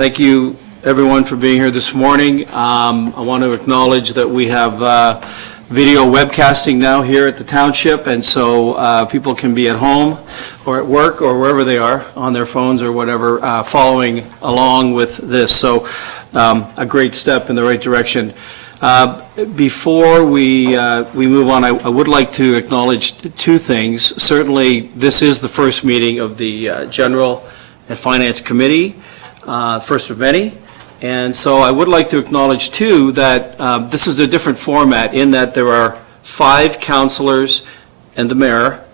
Thank you, everyone, for being here this morning. I want to acknowledge that we have video webcasting now here at the township, and so people can be at home or at work or wherever they are on their phones or whatever, following along with this. So a great step in the right direction. Before we move on, I would like to acknowledge two things. Certainly, this is the first meeting of the General and Finance Committee, first of many. And so I would like to acknowledge, too, that this is a different format in that there are 5 councilors and the mayor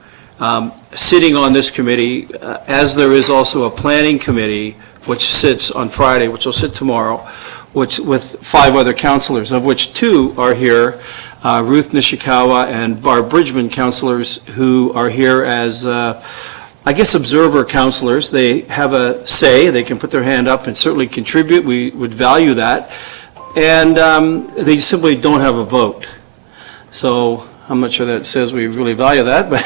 sitting on this committee, as there is also a planning committee which sits on Friday, which will sit tomorrow, which with 5 other councilors, of which 2 are here, Ruth Nishikawa and Barb Bridgman, councilors who are here as I guess observer counselors. They have a say, they can put their hand up and certainly contribute. We would value that. And they simply don't have a vote. So I'm not sure that says we really value that, but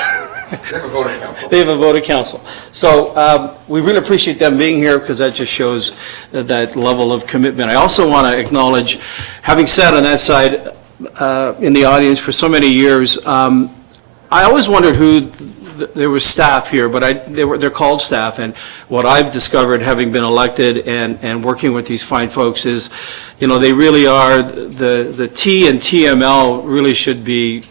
They have a vote of council. they have a vote of council. So we really appreciate them being here because that just shows that level of commitment. I also want to acknowledge, having sat on that side in the audience for so many years, I always wondered who there was staff here, but they're called staff, and what I've discovered, having been elected and working with these fine folks, is, you know, they really are, the T and TML really should be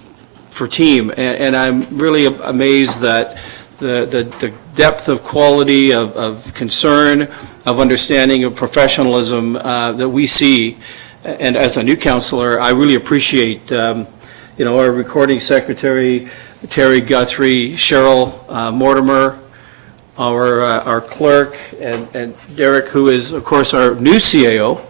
for team, and I'm really amazed that the depth of quality, of concern, of understanding, of professionalism that we see, and as a new counselor, I really appreciate, you know, our recording secretary, Terry Guthrie, Cheryl Mortimer, our clerk, and Derek, who is, of course, our new CAO,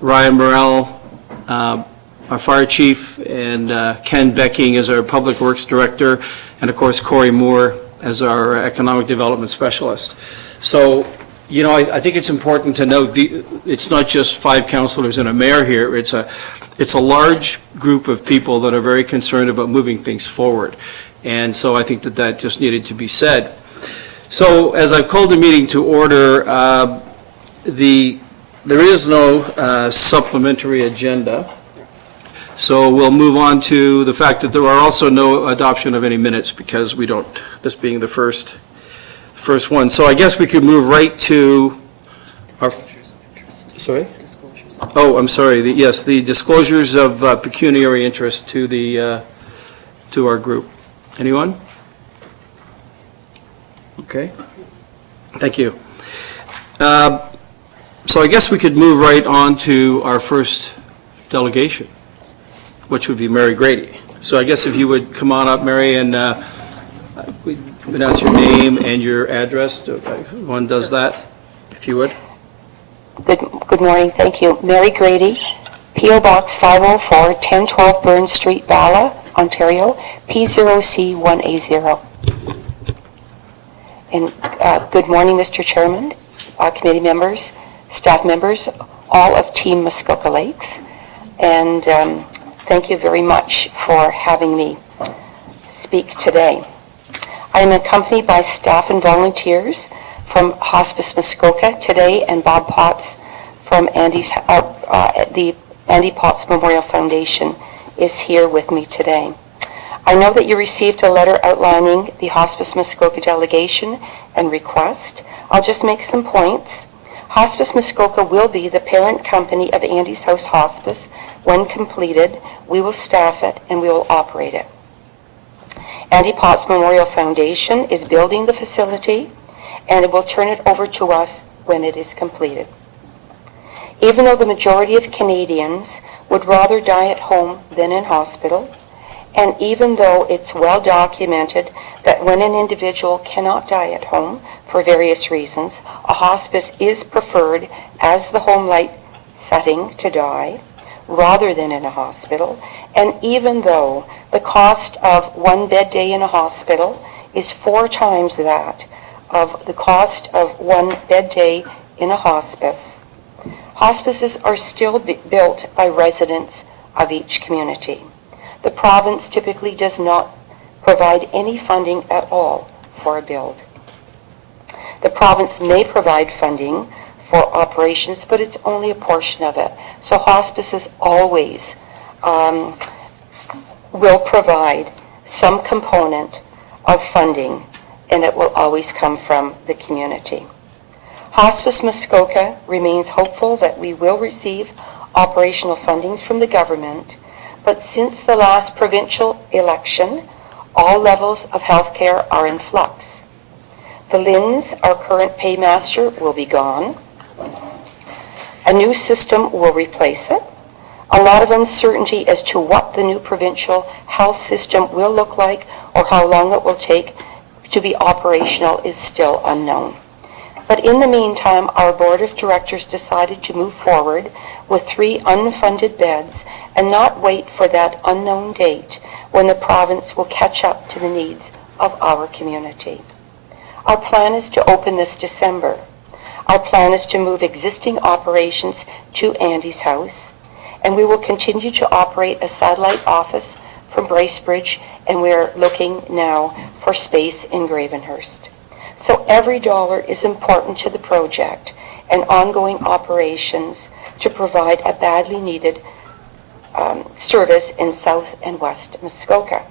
Ryan Morrell, our fire chief, and Ken Becking is our public works director, and of course, Corey Moore as our economic development specialist. So, you know, I think it's important to note it's not just 5 councilors and a mayor here. It's a large group of people that are very concerned about moving things forward. And so I think that just needed to be said. So as I've called the meeting to order, there is no supplementary agenda. So we'll move on to the fact that there are also no adoption of any minutes because we don't, this being the first one. So I guess we could move right to our, sorry? Oh, I'm sorry. Yes, the disclosures of pecuniary interest to our group. Anyone? Okay. Thank you. So I guess we could move right on to our first delegation, which would be Mary Grady. So I guess if you would come on up, Mary, and announce your name and your address. One does that, if you would. Good morning, thank you. Mary Grady, P.O. Box 504, 1012 Burns Street, Bala, Ontario, P0C1A0. And good morning, Mr. Chairman, committee members, staff members, all of Team Muskoka Lakes. And thank you very much for having me speak today. I am accompanied by staff and volunteers from Hospice Muskoka today, and Bob Potts from the Andy Potts Memorial Foundation is here with me today. I know that you received a letter outlining the Hospice Muskoka delegation and request. I'll just make some points. Hospice Muskoka will be the parent company of Andy's House Hospice. When completed, we will staff it and we will operate it. Andy Potts Memorial Foundation is building the facility, and it will turn it over to us when it is completed. Even though the majority of Canadians would rather die at home than in hospital, and even though it's well documented that when an individual cannot die at home for various reasons, a hospice is preferred as the home light setting to die rather than in a hospital, and even though the cost of one bed day in a hospital is 4 times that of the cost of one bed day in a hospice, hospices are still built by residents of each community. The province typically does not provide any funding at all for a build. The province may provide funding for operations, but it's only a portion of it. So hospices always will provide some component of funding, and it will always come from the community. Hospice Muskoka remains hopeful that we will receive operational fundings from the government, but since the last provincial election, all levels of healthcare are in flux. The LHINs, our current paymaster, will be gone. A new system will replace it. A lot of uncertainty as to what the new provincial health system will look like or how long it will take to be operational is still unknown. But in the meantime, our board of directors decided to move forward with 3 unfunded beds and not wait for that unknown date when the province will catch up to the needs of our community. Our plan is to open this December. Our plan is to move existing operations to Andy's house, and we will continue to operate a satellite office from Bracebridge, and we're looking now for space in Gravenhurst. So every dollar is important to the project and ongoing operations to provide a badly needed service in South and West Muskoka.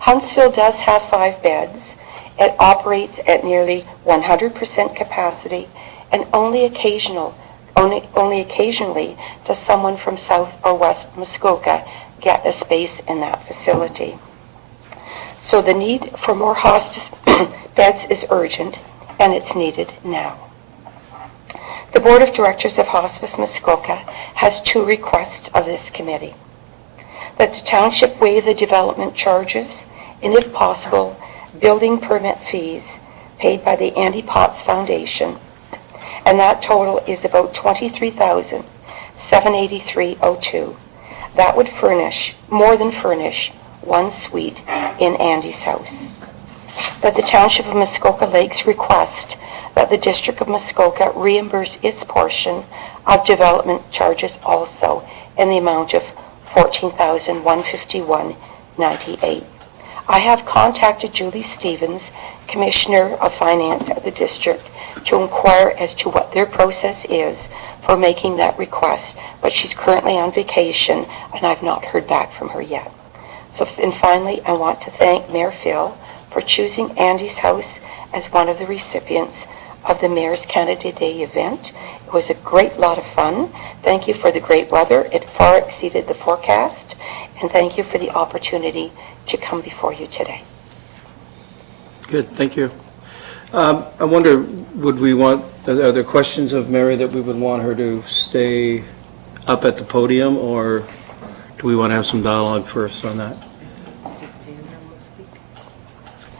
Huntsville does have 5 beds. It operates at nearly 100% capacity, and only occasionally does someone from South or West Muskoka get a space in that facility. So the need for more hospice beds is urgent, and it's needed now. The Board of Directors of Hospice Muskoka has 2 requests of this committee: that the township waive the development charges, and if possible, building permit fees paid by the Andy Potts Foundation, and that total is about $23,783.02. That would more than furnish 1 suite in Andy's house. That the Township of Muskoka Lakes request that the District of Muskoka reimburse its portion of development charges also in the amount of $14,151.98. I have contacted Julie Stevens, Commissioner of Finance at the District, to inquire as to what their process is for making that request, but she's currently on vacation and I've not heard back from her yet. And finally, I want to thank Mayor Phil for choosing Andy's house as one of the recipients of the Mayor's Canada Day event. It was a great lot of fun. Thank you for the great weather. It far exceeded the forecast, and thank you for the opportunity to come before you today. Good, thank you. I wonder, are there questions of Mary that we would want her to stay up at the podium, or do we want to have some dialogue first on that?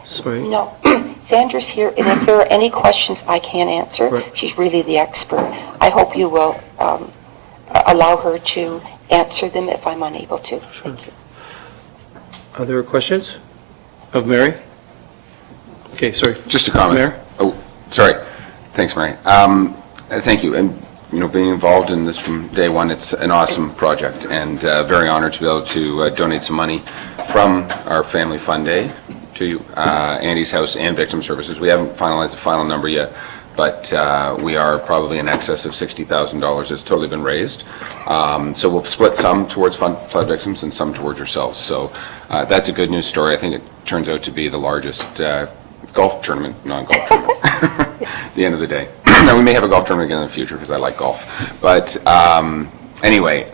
Sorry? No, Sandra's here, and if there are any questions I can't answer, Right. she's really the expert. I hope you will allow her to answer them if I'm unable to. Thank you. Are there questions of Mary? Okay, sorry. Just a comment. Mayor? Oh, sorry. Thanks, Mary. Thank you. And, being involved in this from day one, it's an awesome project, and very honored to be able to donate some money from our Family Fun Day to Andy's House and Victim Services. We haven't finalized the final number yet, but we are probably in excess of $60,000 that's totally been raised. So we'll split some towards flood victims and some towards yourselves. So that's a good news story. I think it turns out to be the largest golf tournament, non-golf tournament, at the end of the day. Now, we may have a golf tournament again in the future because I like golf. But anyway,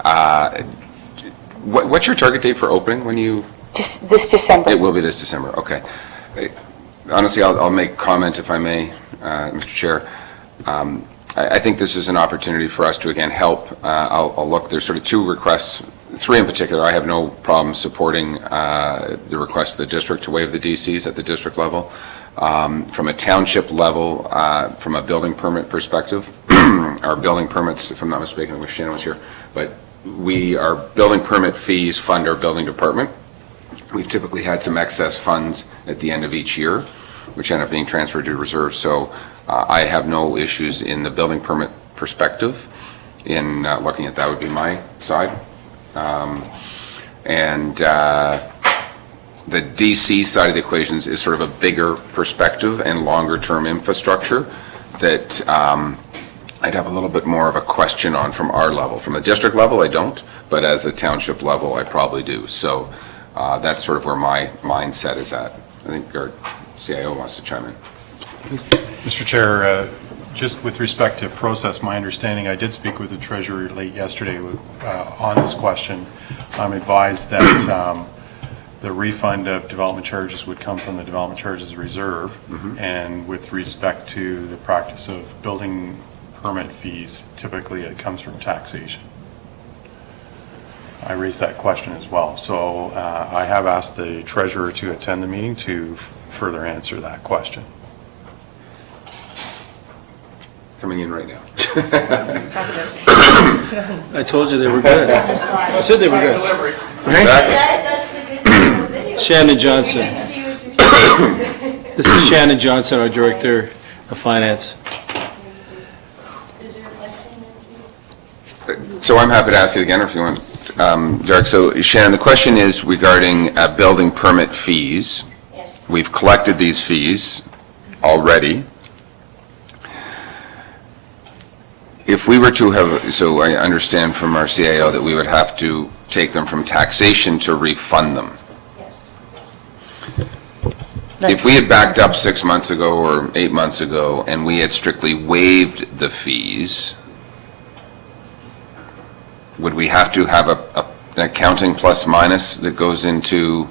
what's your target date for opening when you... Just this December. It will be this December, okay. Honestly, I'll make comment if I may, Mr. Chair. I think this is an opportunity for us to, again, help. I'll look, there's sort of 2 requests, 3 in particular. I have no problem supporting the request of the district to waive the DCs at the district level. From a township level, from a building permit perspective, our building permits, if I'm not mistaken, I wish Shannon was here, but our building permit fees fund our building department. We've typically had some excess funds at the end of each year, which end up being transferred to reserves. So I have no issues in the building permit perspective in looking at that would be my side. The DC side of the equations is sort of a bigger perspective and longer term infrastructure that I'd have a little bit more of a question on from our level. From a district level, I don't, but as a township level, I probably do. So that's sort of where my mindset is at. I think our CIO wants to chime in. Mr. Chair, just with respect to process, my understanding, I did speak with the treasurer late yesterday on this question. I'm advised that the refund of development charges would come from the development charges reserve. And with respect to the practice of building permit fees, typically it comes from taxation. I raised that question as well. So I have asked the treasurer to attend the meeting to further answer that question. Coming in right now. I told you they were good. I said they were good. Exactly. That's the good thing about video. Shannon Johnson. You can see what you're saying. This is Shannon Johnson, our Director of Finance. Is there a question there too? So I'm happy to ask it again if you want, Derek. So Shannon, the question is regarding building permit fees. Yes. We've collected these fees already. If we were to have, so I understand from our CIO that we would have to take them from taxation to refund them. Yes. If we had backed up 6 months ago or 8 months ago and we had strictly waived the fees, would we have to have an accounting plus minus that goes into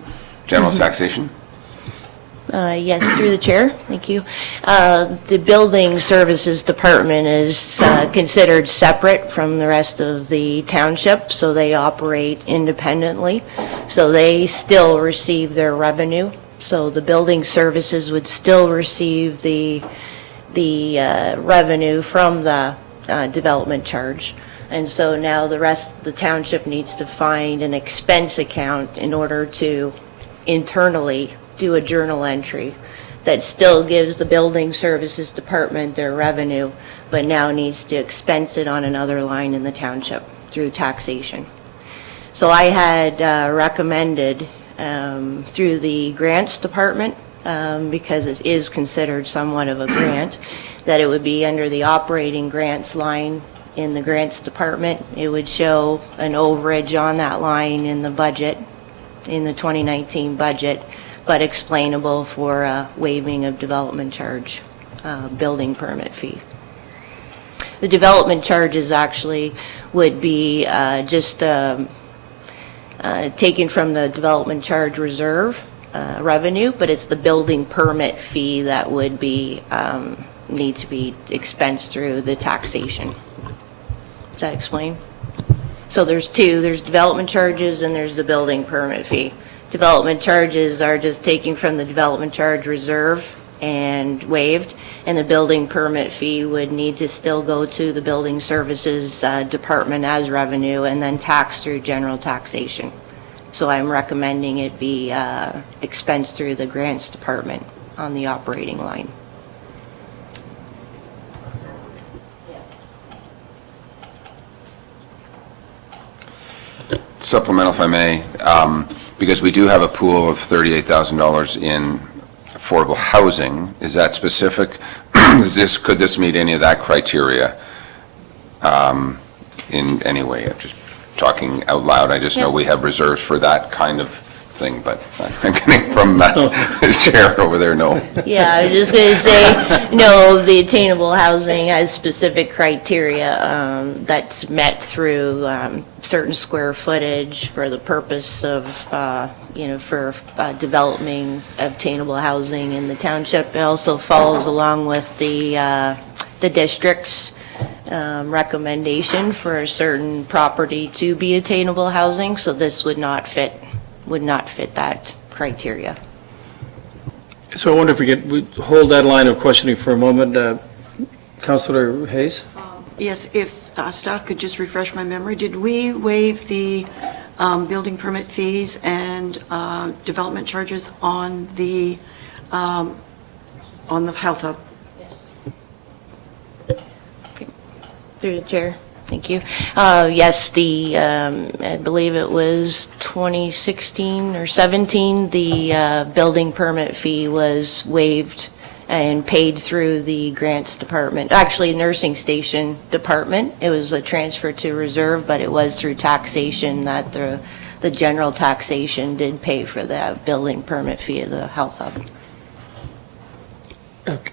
general taxation? Yes, through the chair. Thank you. The Building Services Department is considered separate from the rest of the township, so they operate independently. So they still receive their revenue. So the Building Services would still receive the revenue from the development charge. And so now the rest of the township needs to find an expense account in order to internally do a journal entry that still gives the Building Services Department their revenue, but now needs to expense it on another line in the township through taxation. So I had recommended through the Grants Department, because it is considered somewhat of a grant, that it would be under the operating grants line in the Grants Department. It would show an overage on that line in the budget, in the 2019 budget, but explainable for waiving of development charge, building permit fee. The development charges actually would be just taken from the development charge reserve revenue, but it's the building permit fee that would be need to be expensed through the taxation. Does that explain? So there's two. There's development charges and there's the building permit fee. Development charges are just taken from the development charge reserve and waived, and the building permit fee would need to still go to the Building Services Department as revenue and then taxed through general taxation. So I'm recommending it be expensed through the Grants Department on the operating line. Supplemental, if I may, because we do have a pool of $38,000 in affordable housing. Is that specific? Could this meet any of that criteria in any way? I'm just talking out loud. I just know we have reserves for that kind of thing, but I'm getting from his chair over there, no. Yeah, I was just going to say, no, the attainable housing has specific criteria that's met through certain square footage for the purpose of, for developing obtainable housing in the township. It also follows along with the district's recommendation for a certain property to be attainable housing, so this would not fit that criteria. So I wonder if we hold that line of questioning for a moment. Councillor Hayes? Yes, if staff could just refresh my memory, did we waive the building permit fees and development charges on the health hub? Through the chair, thank you. Yes, I believe it was 2016 or 17, the building permit fee was waived and paid through the grants department, actually nursing station department. It was a transfer to reserve, but it was through taxation that the general taxation did pay for the building permit fee of the health hub.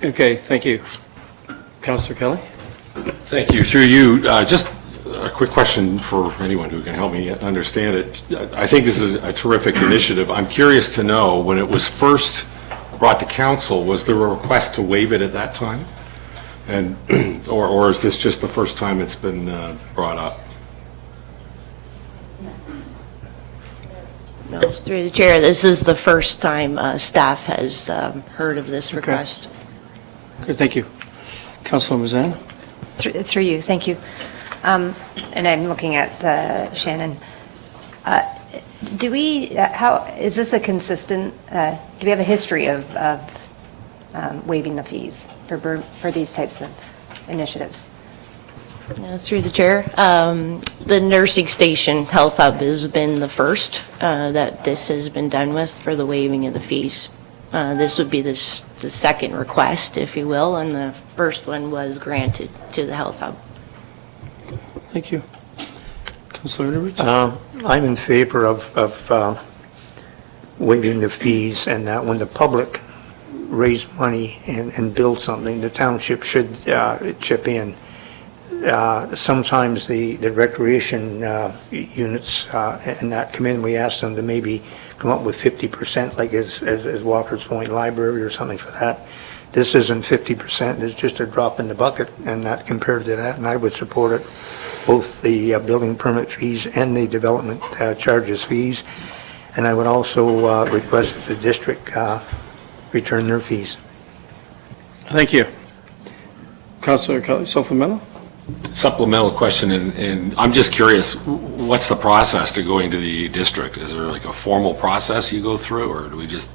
Okay, thank you. Councillor Kelly? Thank you. Through you, just a quick question for anyone who can help me understand it. I think this is a terrific initiative. I'm curious to know, when it was first brought to council, was there a request to waive it at that time? And, or is this just the first time it's been brought up? No, through the chair, this is the first time staff has heard of this request. Good, thank you. Councillor Mazan? Through you, thank you. And I'm looking at Shannon. Do we, how, is this a consistent, do we have a history of waiving the fees for these types of initiatives? Through the chair, the nursing station health hub has been the first that this has been done with for the waiving of the fees. This would be the second request, if you will, and the first one was granted to the health hub. Thank you. Councillor Edwards? I'm in favor of waiving the fees, and that when the public raise money and build something, the township should chip in. Sometimes the recreation units and that come in, we ask them to maybe come up with 50%, like as Walker's Point Library or something for that. This isn't 50%, it's just a drop in the bucket, and that compared to that, and I would support it, both the building permit fees and the development charges fees. And I would also request that the district return their fees. Thank you. Councillor Kelly, supplemental? Supplemental question, and I'm just curious, what's the process to going to the district? Is there like a formal process you go through, or do we just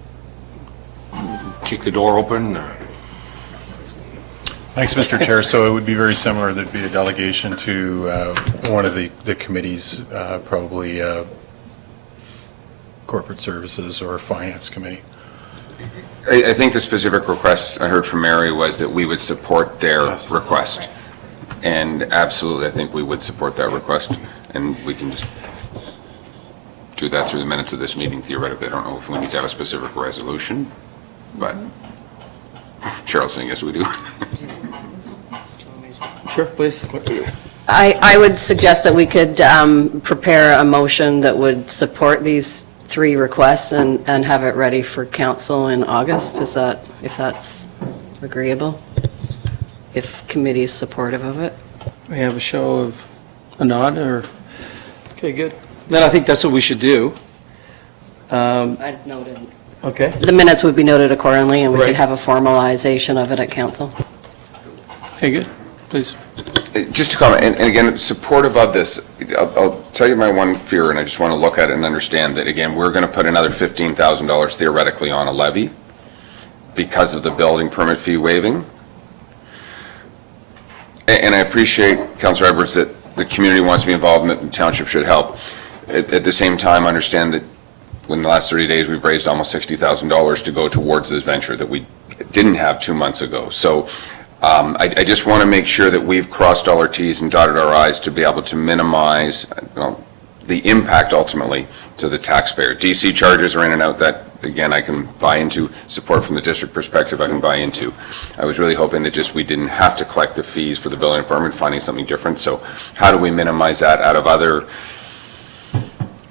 kick the door open? Or? Thanks, Mr. Chair. So it would be very similar. There'd be a delegation to one of the committees, probably Corporate Services or Finance Committee. I think the specific request I heard from Mary was that we would support their Yes. request. And absolutely, I think we would support that request, and we can just do that through the minutes of this meeting theoretically. I don't know if we need to have a specific resolution, but Cheryl's saying yes, we do. Sure, please. I would suggest that we could prepare a motion that would support these three requests and have it ready for council in August. Is that, if that's agreeable? If committee is supportive of it? We have a show of a nod, or, okay, good. Then I think that's what we should do. I've noted. Okay, The minutes would be noted accordingly, and we Right. could have a formalization of it at council. okay, good, please. Just to comment, and again, supportive of this, I'll tell you my one fear, and I just want to look at it and understand that, again, we're going to put another $15,000 theoretically on a levy because of the building permit fee waiving. And I appreciate, Councillor Edwards, that the community wants to be involved and that the township should help. At the same time, understand that in the last 30 days, we've raised almost $60,000 to go towards this venture that we didn't have 2 months ago. So I just want to make sure that we've crossed all our Ts and dotted our Is to be able to minimize the impact ultimately to the taxpayer. DC charges are in and out that, again, I can buy into. Support from the district perspective, I can buy into. I was really hoping that just we didn't have to collect the fees for the building permit, finding something different. So how do we minimize that out of other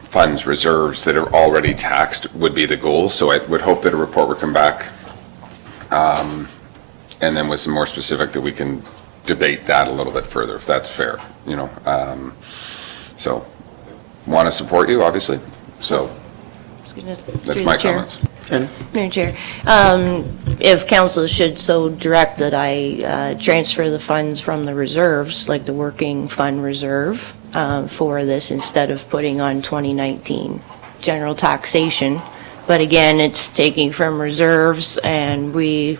funds, reserves that are already taxed would be the goal. So I would hope that a report would come back and then with some more specific that we can debate that a little bit further, if that's fair, you know. So want to support you, obviously. So that's my comments. Madam Chair, if council should so direct that I transfer the funds from the reserves, like the working fund reserve, for this instead of putting on 2019 general taxation. But again, it's taking from reserves, and we,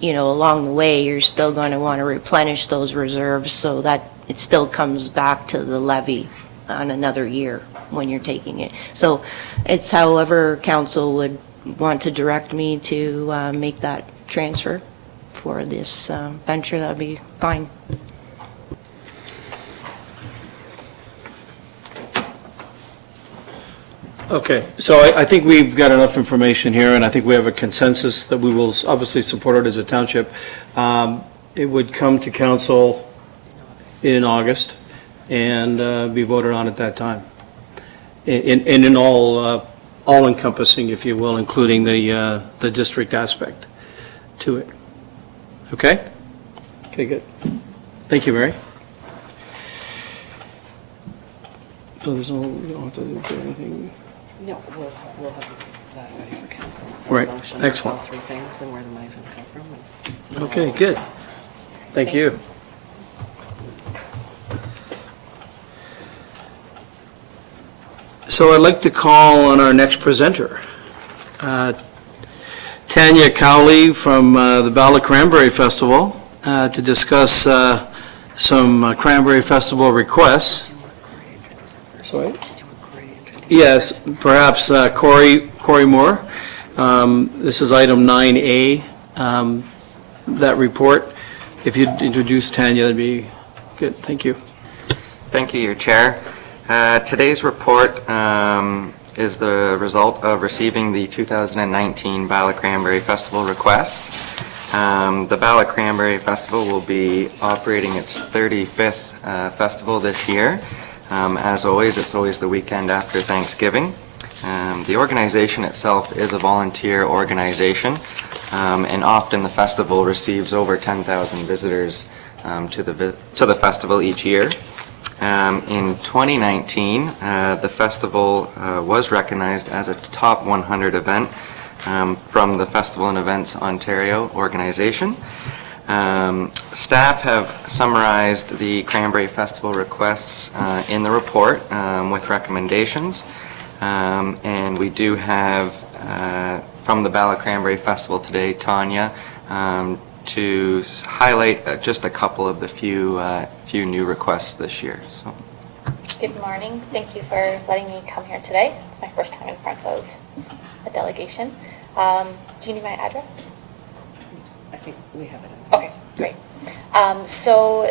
you know, along the way, you're still going to want to replenish those reserves so that it still comes back to the levy on another year when you're taking it. So it's however council would want to direct me to make that transfer. for this venture, that would be fine. Okay, so I think we've got enough information here, and I think we have a consensus that we will obviously support it as a township. It would come to council in August and be voted on at that time. In all encompassing, if you will, including the district aspect to it. Okay? Okay, good. Thank you, Mary. So there's no, we don't have to do anything. No, we'll have that ready for council. Right, Motion, excellent. all three things and where the money's going to come from. Okay, good. Thank you. So I'd like to call on our next presenter, Tania Cowley from the Bala Cranberry Festival, to discuss some Cranberry Festival requests. Sorry? Yes, perhaps Corey Moore. This is item 9A, that report. If you'd introduce Tania, that'd be good. Thank you. Thank you, Your Chair. Today's report is the result of receiving the 2019 Bala Cranberry Festival requests. The Bala Cranberry Festival will be operating its 35th festival this year. As always, it's always the weekend after Thanksgiving. The organization itself is a volunteer organization, and often the festival receives over 10,000 visitors to the festival each year. In 2019, the festival was recognized as a top 100 event from the Festival and Events Ontario organization. Staff have summarized the Cranberry Festival requests in the report with recommendations, and we do have from the Bala Cranberry Festival today, Tania, to highlight just a couple of the few new requests this year. So. Good morning. Thank you for letting me come here today. It's my first time in front of a delegation. Do you need my address? I think we have it. Okay, great. So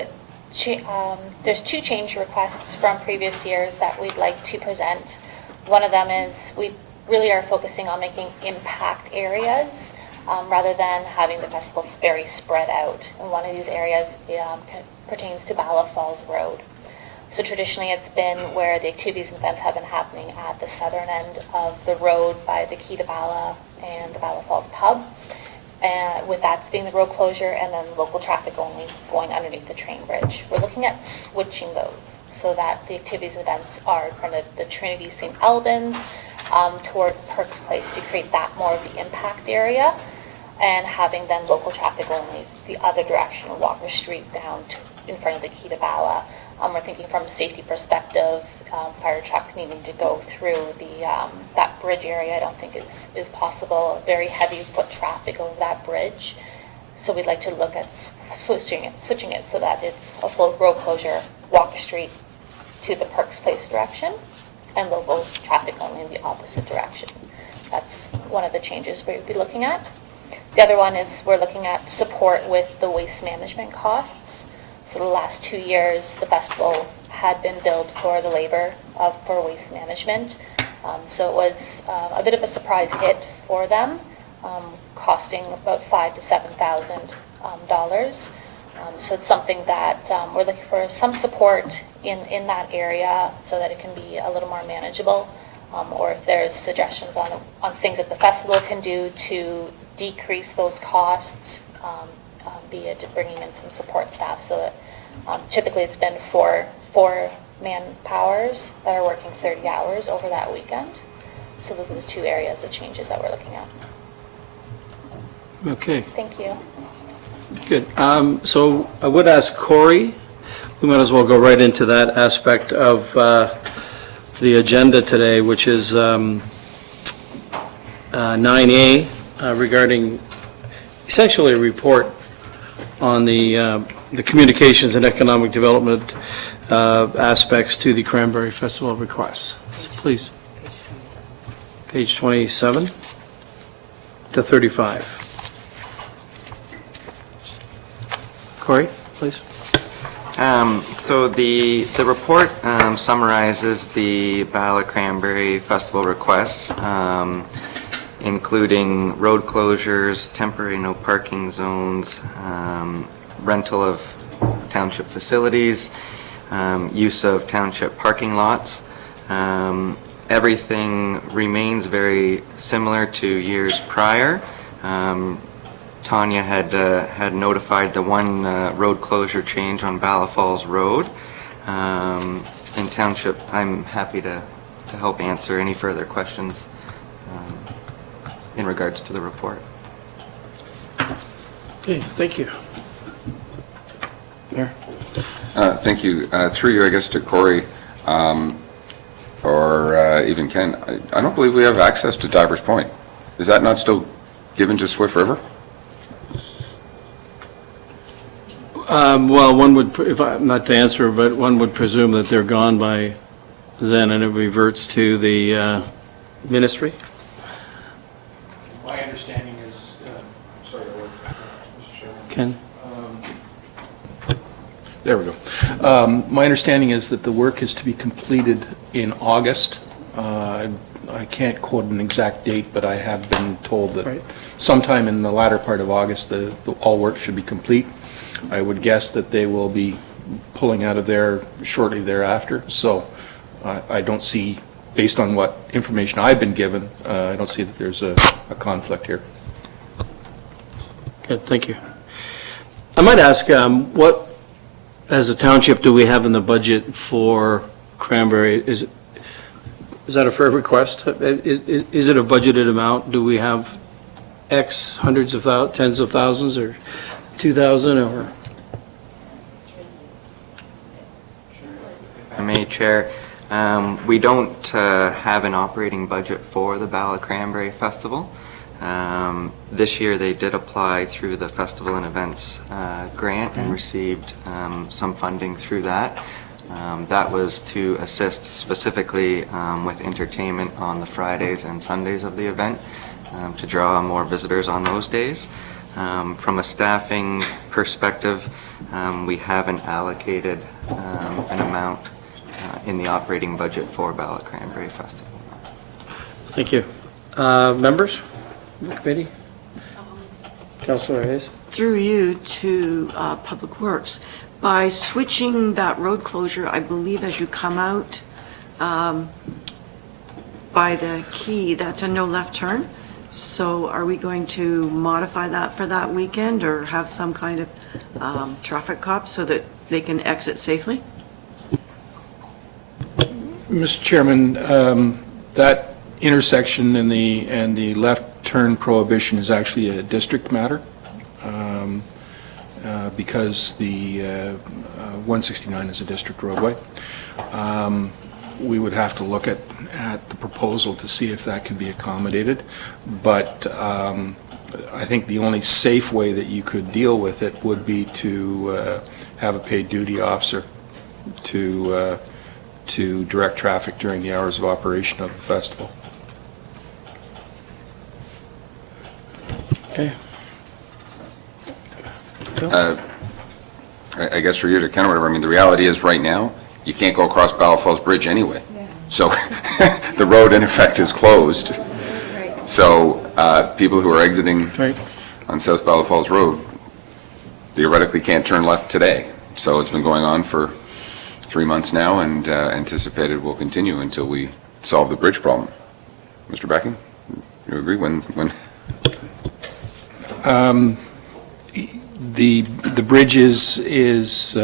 there's two change requests from previous years that we'd like to present. One of them is we really are focusing on making impact areas rather than having the festival very spread out. And one of these areas pertains to Bala Falls Road. So traditionally it's been where the activities and events have been happening at the southern end of the road by the Key to Bala and the Bala Falls Pub. And with that being the road closure and then local traffic only going underneath the train bridge. We're looking at switching those so that the activities and events are in front of the Trinity St. Albans towards Perks Place to create that more of the impact area, and having then local traffic only the other direction, Walker Street down to in front of the Key to Bala. We're thinking from a safety perspective, fire trucks needing to go through that bridge area I don't think is possible. Very heavy foot traffic over that bridge. So we'd like to look at switching it so that it's a full road closure, Walker Street to the Perks Place direction, and local traffic only in the opposite direction. That's one of the changes we'll be looking at. The other one is we're looking at support with the waste management costs. So the last 2 years, the festival had been billed for the labor for waste management. So it was a bit of a surprise hit for them, costing about $5,000 to $7,000. So it's something that we're looking for some support in that area so that it can be a little more manageable. Or if there's suggestions on things that the festival can do to decrease those costs, be it bringing in some support staff, so that typically it's been four manpowers that are working 30 hours over that weekend. So those are the two areas of changes that we're looking at. Okay, Thank you. good. So I would ask Corey, we might as well go right into that aspect of the agenda today, which is 9A regarding essentially a report on the communications and economic development aspects to the Cranberry Festival requests. So please. Page 27 to 35. Corey, please. So the report summarizes the Bala Cranberry Festival requests, including road closures, temporary no parking zones, rental of township facilities, use of township parking lots. Everything remains very similar to years prior. Tania had notified the one road closure change on Bala Falls Road. In Township, I'm happy to help answer any further questions in regards to the report. Okay, thank you. Mayor? Thank you. Through you, I guess, to Corey, or even Ken, I don't believe we have access to Divers Point. Is that not still given to Swift River? Well, one would, not to answer, but one would presume that they're gone by then, and it reverts to the ministry? My understanding is, I'm sorry, Mr. Chairman. Ken? There we go. My understanding is that the work is to be completed in August. I can't quote an exact date, but I have been told that sometime in the latter part of August, all work should be complete. I would guess that they will be pulling out of there shortly thereafter. So I don't see, based on what information I've been given, I don't see that there's a conflict here. Good, thank you. I might ask, what, as a township, do we have in the budget for Cranberry? Is that a fair request? Is it a budgeted amount? Do we have X hundreds of thousands, tens of thousands, or 2,000, or? If I may, Chair, we don't have an operating budget for the Bala Cranberry Festival. This year they did apply through the Festival and Events grant and received some funding through that. That was to assist specifically with entertainment on the Fridays and Sundays of the event to draw more visitors on those days. From a staffing perspective, we haven't allocated an amount in the operating budget for Bala Cranberry Festival. Thank you. Members? Committee? Councilor Hayes? Through you to Public Works. By switching that road closure, I believe as you come out by the quay, that's a no left turn. So are we going to modify that for that weekend or have some kind of traffic cop so that they can exit safely? Mr. Chairman, that intersection and the left turn prohibition is actually a district matter because the 169 is a district roadway. We would have to look at the proposal to see if that can be accommodated, but I think the only safe way that you could deal with it would be to have a paid duty officer to direct traffic during the hours of operation of the festival. Okay. I guess for you to Ken or whatever, I mean, the reality is right now, you can't go across Bala Falls Bridge anyway. So the road in effect is closed. So people who are exiting on South Bala Falls Road theoretically can't turn left today. So it's been going on for 3 months now and anticipated will continue until we solve the bridge problem. Mr. Becking, you agree? When? The bridge is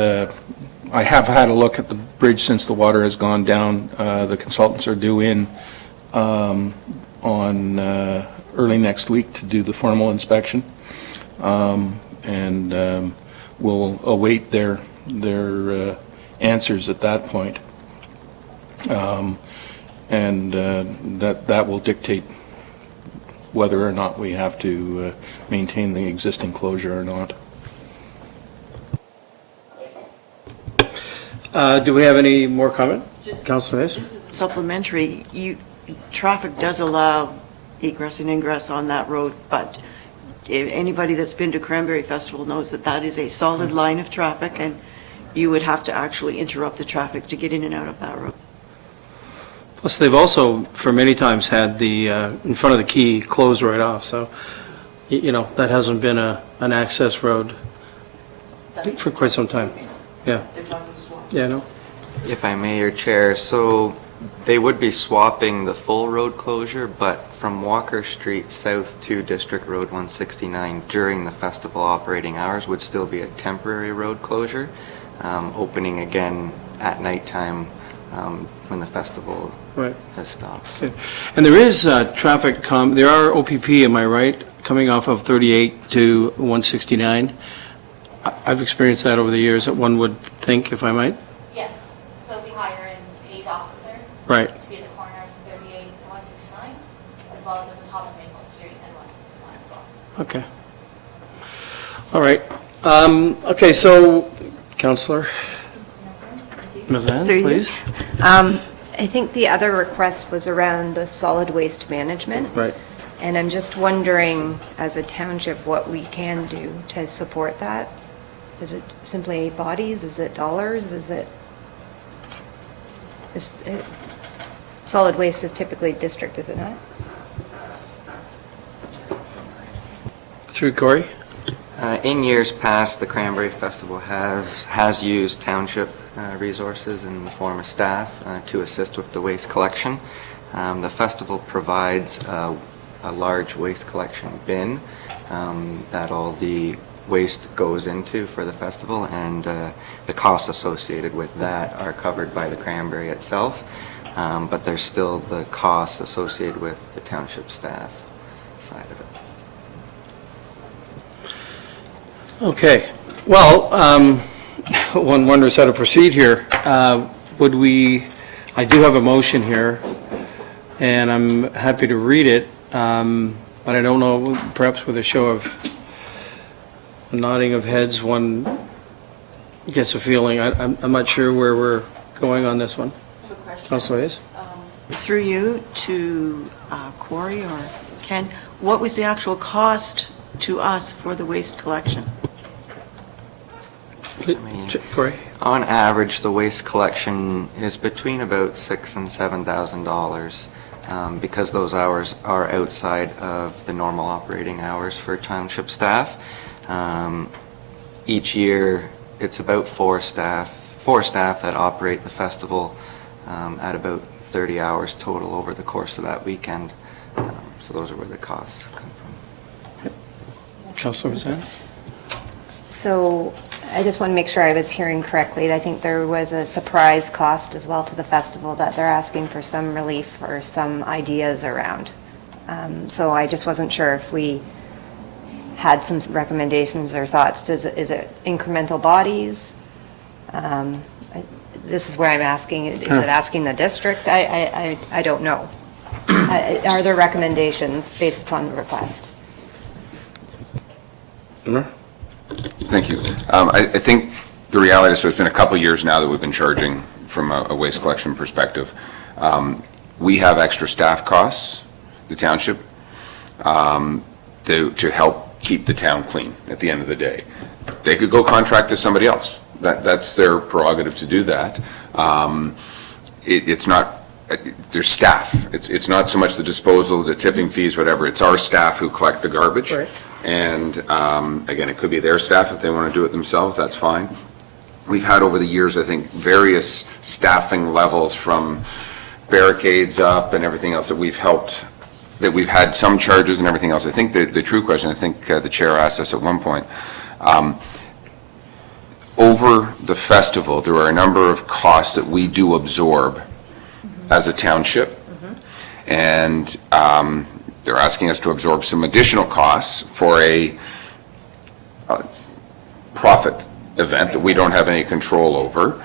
I have had a look at the bridge since the water has gone down. The consultants are due in on early next week to do the formal inspection, and we'll await their answers at that point, and that will dictate whether or not we have to maintain the existing closure or not. Do we have any more comment? Councilor Hayes? Just as a supplementary, traffic does allow egress and ingress on that road, but Anybody that's been to Cranberry Festival knows that that is a solid line of traffic, and you would have to actually interrupt the traffic to get in and out of that road. Plus, they've also, for many times, had the, in front of the quay closed right off, so, that hasn't been an access road for quite some time. Yeah. Yeah, no? If I may, Your Chair, so they would be swapping the full road closure, but from Walker Street south to District Road 169 during the festival operating hours would still be a temporary road closure, opening again at nighttime when the festival has stopped. Good. And there is traffic, there are OPP, am I right, coming off of 38 to 169? I've experienced that over the years, that one would think, if I might. Yes, so we hire in 8 officers. Right. To be at the corner of 38 and 169, as well as at the top of Maple Street and 169 as well. Okay. All right. Okay, so, Counselor, Ms. Ann, Through you. please. I think the other request was around the solid waste management. Right. And I'm just wondering, as a township, what we can do to support that? Is it simply bodies? Is it dollars? Solid waste is typically district, is it not? Through Corey? In years past, the Cranberry Festival has used township resources in the form of staff to assist with the waste collection. The festival provides a large waste collection bin that all the waste goes into for the festival, and the costs associated with that are covered by the Cranberry itself, but there's still the costs associated with the township staff side of it. Okay. Well, one wonders how to proceed here. I do have a motion here, and I'm happy to read it, but I don't know, perhaps with a show of nodding of heads, one gets a feeling. I'm not sure where we're going on this one. Councilor Hayes? Through you to Corey or Ken, what was the actual cost to us for the waste collection? Corey? On average, the waste collection is between about $6,000 and $7,000 because those hours are outside of the normal operating hours for township staff. Each year, it's about four staff that operate the festival at about 30 hours total over the course of that weekend. So those are where the costs come from. Councilor Mazan? So I just want to make sure I was hearing correctly. I think there was a surprise cost as well to the festival that they're asking for some relief or some ideas around. So I just wasn't sure if we had some recommendations or thoughts. Is it incremental bodies? This is where I'm asking, is it asking the district? I don't know. Are there recommendations based upon the request? Thank you. I think the reality is, so it's been a couple of years now that we've been charging from a waste collection perspective. We have extra staff costs, the township, to help keep the town clean at the end of the day. They could go contract to somebody else. That's their prerogative to do that. It's not, there's staff. It's not so much the disposal, the tipping fees, whatever. It's our staff who collect the garbage. Right. And again, it could be their staff if they want to do it themselves, that's fine. We've had over the years, I think, various staffing levels from barricades up and everything else that we've helped, that we've had some charges and everything else. I think the true question, I think the chair asked us at one point, over the festival, there are a number of costs that we do absorb as a township. And they're asking us to absorb some additional costs for a profit event that we don't have any control over.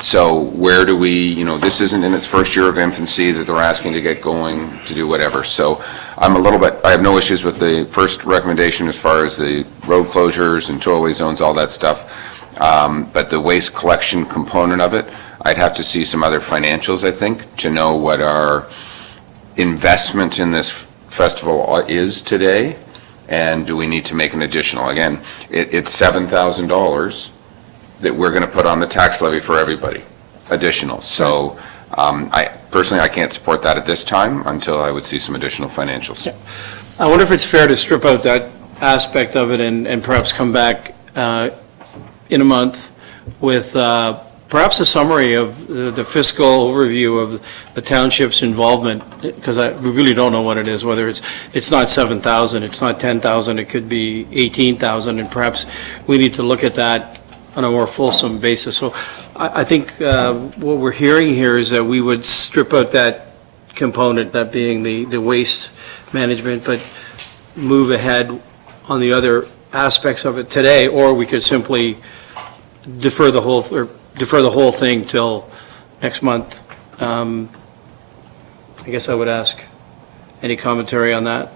So where do we, this isn't in its first year of infancy that they're asking to get going to do whatever. So I have no issues with the first recommendation as far as the road closures and tollway zones, all that stuff. But the waste collection component of it, I'd have to see some other financials, I think, to know what our investment in this festival is today And do we need to make an additional? Again, it's $7,000 that we're going to put on the tax levy for everybody, additional. So I can't support that at this time until I would see some additional financials. I wonder if it's fair to strip out that aspect of it and perhaps come back in a month with perhaps a summary of the fiscal overview of the township's involvement, because we really don't know what it is, whether it's not 7,000, it's not 10,000, it could be 18,000, and perhaps we need to look at that on a more fulsome basis. So I think what we're hearing here is that we would strip out that component, that being the waste management, but move ahead on the other aspects of it today, or we could simply defer the whole thing till next month. I guess I would ask any commentary on that.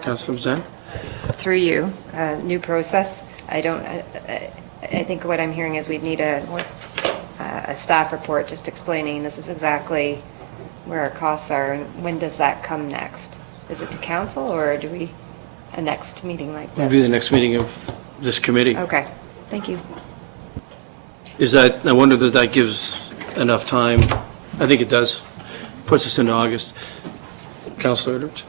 Councilor Zen? Through you, new process. I think what I'm hearing is we'd need a staff report just explaining this is exactly where our costs are, and when does that come next? Is it to council, or do we, a next meeting like this? Maybe the next meeting of this committee. Okay, thank you. I wonder if that gives enough time. I think it does. Puts us into August. Councilor Edwards?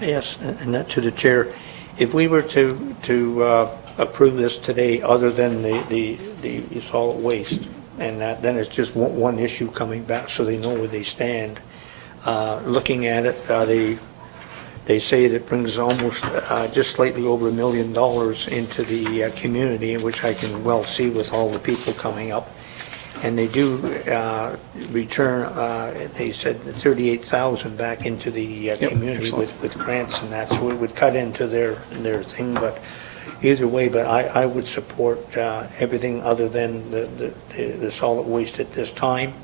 Yes, and that to the chair. If we were to approve this today, other than the solid waste, and that, then it's just one issue coming back so they know where they stand. Looking at it, they say that brings almost just slightly over $1 million into the community, which I can well see with all the people coming up. And they do return, they said 38,000 back into the community with grants and that, so it would cut into their thing, but either way, but I would support everything other than the solid waste at this time,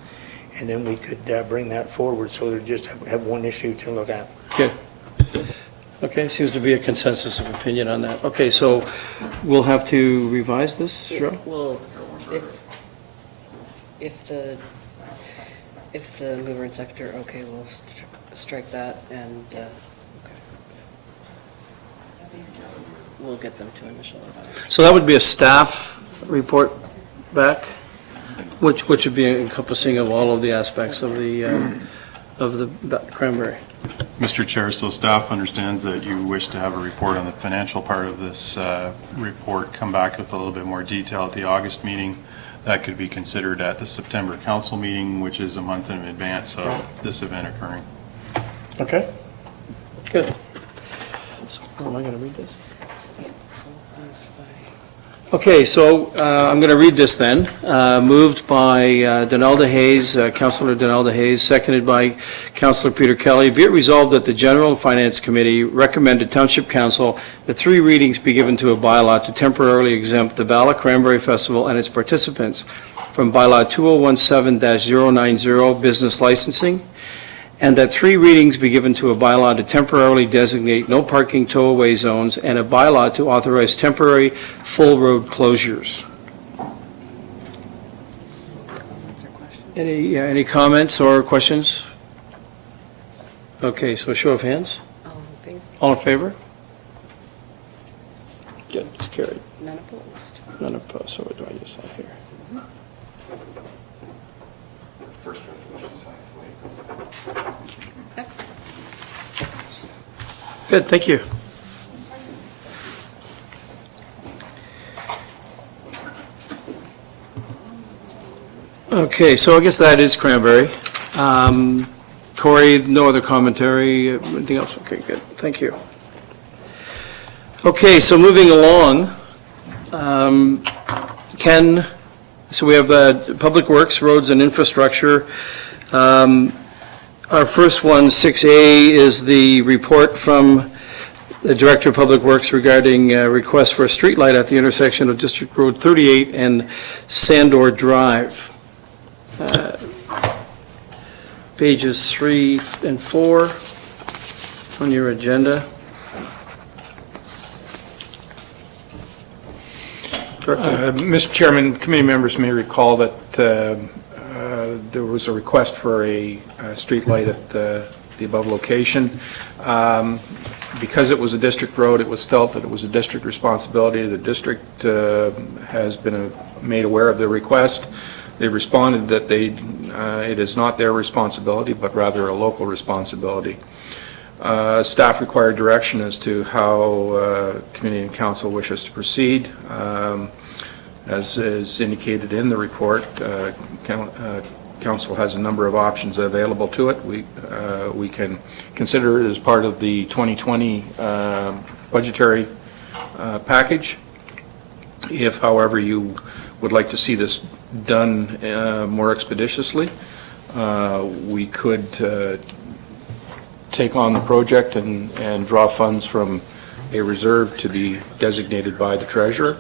and then we could bring that forward, so they just have one issue to look at. Good. Okay, seems to be a consensus of opinion on that. Okay, so we'll have to revise this, Cheryl? Well, if the mover and seconder, okay, we'll strike that, and okay. We'll get them to initial it. So that would be a staff report back, which would be encompassing of all of the aspects of the Cranberry. Mr. Chair, so staff understands that you wish to have a report on the financial part of this report, come back with a little bit more detail at the August meeting. That could be considered at the September council meeting, which is a month in advance of this event occurring. Okay, good. So, am I going to read this? Okay, so I'm going to read this then. Moved by Donalda Hayes, Councillor Donalda Hayes, seconded by Councillor Peter Kelly. Be it resolved that the General Finance Committee recommended Township Council that 3 readings be given to a bylaw to temporarily exempt the Bala Cranberry Festival and its participants from bylaw 2017-090 business licensing, and that 3 readings be given to a bylaw to temporarily designate no parking tow-away zones and a bylaw to authorize temporary full road closures. Any comments or questions? Okay, so show of hands. All in favor? Good, it's carried. None opposed. None opposed, so what do I just have here? First resolution signed. Excellent. Good, thank you. Okay, so I guess that is Cranberry. Corey, no other commentary, anything else? Okay, good, thank you. Okay, so moving along, Ken, so we have Public Works, Roads and Infrastructure. Our first one, 6A, is the report from the Director of Public Works regarding request for a streetlight at the intersection of District Road 38 and Sandor Drive. Pages 3 and 4 on your agenda. Mr. Chairman, committee members may recall that there was a request for a street light at the the above location. Because it was a district road, it was felt that it was a district responsibility. The district has been made aware of the request. They responded that it is not their responsibility, but rather a local responsibility. Staff required direction as to how committee and council wish us to proceed. As is indicated in the report, council has a number of options available to it. We can consider it as part of the 2020 budgetary package. If, however, you would like to see this done more expeditiously, we could take on the project and draw funds from a reserve to be designated by the treasurer.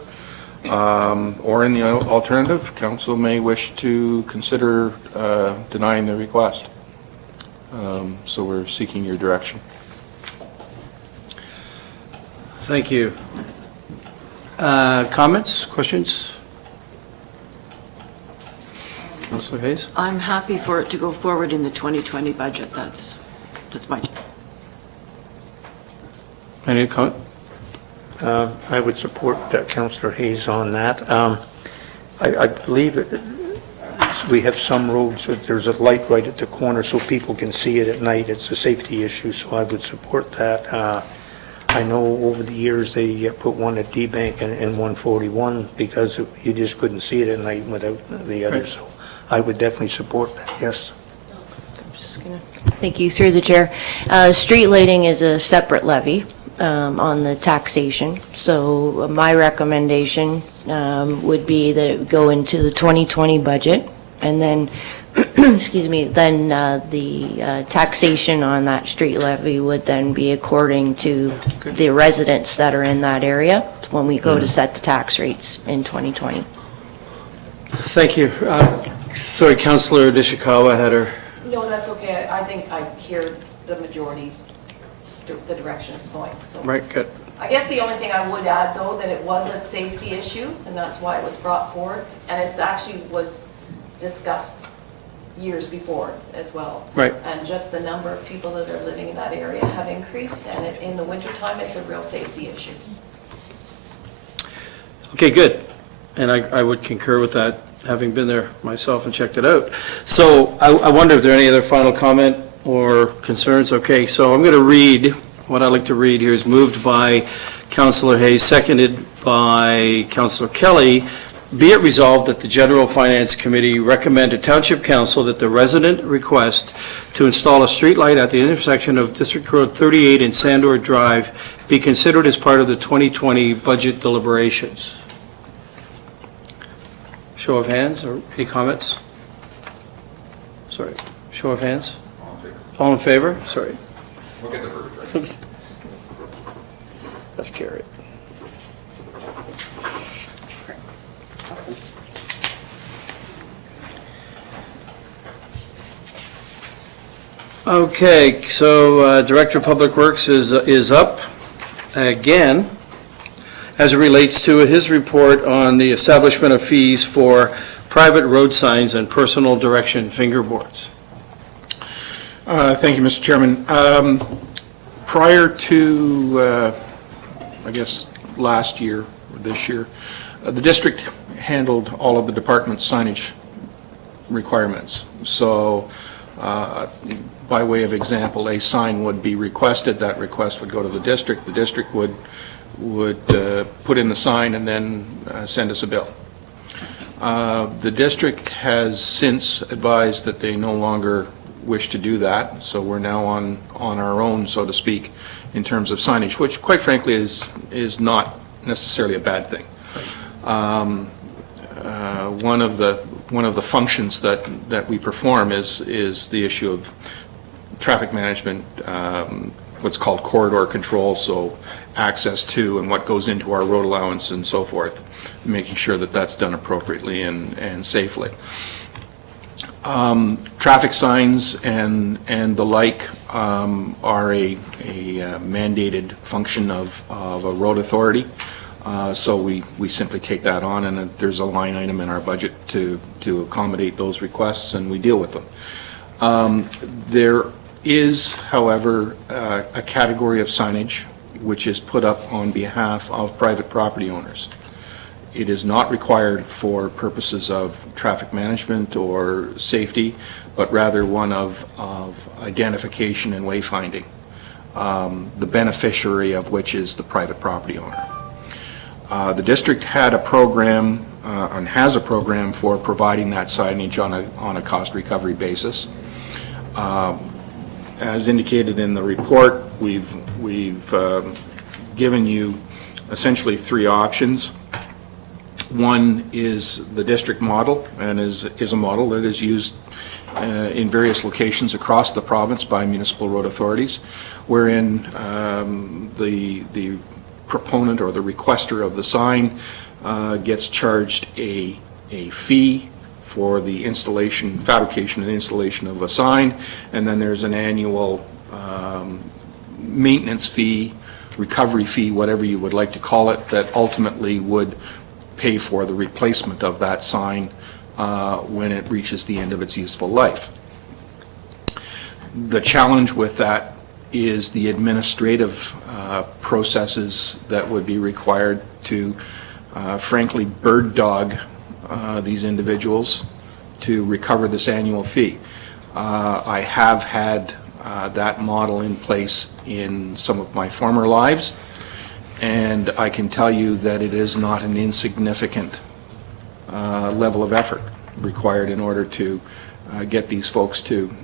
Or in the alternative, council may wish to consider denying the request. So we're seeking your direction. Thank you. Comments, questions? Councilor Hayes? I'm happy for it to go forward in the 2020 budget. That's my... Any comment? I would support Councillor Hayes on that. I believe we have some roads that there's a light right at the corner so people can see it at night. It's a safety issue, so I would support that. I know over the years they put one at D-Bank and 141 because you just couldn't see it at night without the other. Right. So I would definitely support that, yes. Thank you, through the chair. Street lighting is a separate levy on the taxation. So my recommendation would be that it would go into the 2020 budget, and then, excuse me, then the taxation on that street levy would then be according to the residents that are in that area when we go to set the tax rates in 2020. Thank you. Sorry, Councillor Nishikawa had her. No, that's okay. I think I hear the majority's, the direction it's going, so. Right, good. I guess the only thing I would add, though, that it was a safety issue, and that's why it was brought forward, and it's actually was discussed years before as well. Right. And just the number of people that are living in that area have increased, and in the wintertime, it's a real safety issue. Okay, good. And I would concur with that, having been there myself and checked it out. So I wonder if there are any other final comment or concerns. Okay, so I'm going to read, what I'd like to read here is moved by Councillor Hayes, seconded by Councillor Kelly. Be it resolved that the General Finance Committee recommend to Township Council that the resident request to install a street light at the intersection of District Road 38 and Sandor Drive be considered as part of the 2020 budget deliberations. Show of hands, or any comments? Sorry, show of hands? All in favor? Sorry. We'll get the verbiage right. Let's carry it. Awesome. Okay, so Director of Public Works is up again as it relates to his report on the establishment of fees for private road signs and personal direction fingerboards. Thank you, Mr. Chairman. Prior to, I guess, last year or this year, the district handled all of the department's signage requirements. So, by way of example, a sign would be requested. That request would go to the district. The district would put in the sign and then send us a bill. The district has since advised that they no longer wish to do that, so we're now on our own, so to speak, in terms of signage, which quite frankly is not necessarily a bad thing. One of the functions that we perform is the issue of traffic management, what's called corridor control, so access to and what goes into our road allowance and so forth, making sure that that's done appropriately and safely. Traffic signs and the like are a mandated function of a road authority. So we simply take that on, and there's a line item in our budget to accommodate those requests, and we deal with them. There is, however, a category of signage which is put up on behalf of private property owners. It is not required for purposes of traffic management or safety, but rather one of identification and wayfinding, the beneficiary of which is the private property owner. The district had a program and has a program for providing that signage on a cost recovery basis. As indicated in the report, we've given you essentially three options. One is the district model, and is a model that is used in various locations across the province by municipal road authorities, wherein the proponent or the requester of the sign gets charged a fee for the installation, fabrication and installation of a sign, and then there's an annual maintenance fee, recovery fee, whatever you would like to call it, that ultimately would pay for the replacement of that sign when it reaches the end of its useful life. The challenge with that is the administrative processes that would be required to, frankly, bird dog these individuals to recover this annual fee. I have had that model in place in some of my former lives, and I can tell you that it is not an insignificant level of effort required in order to get these folks to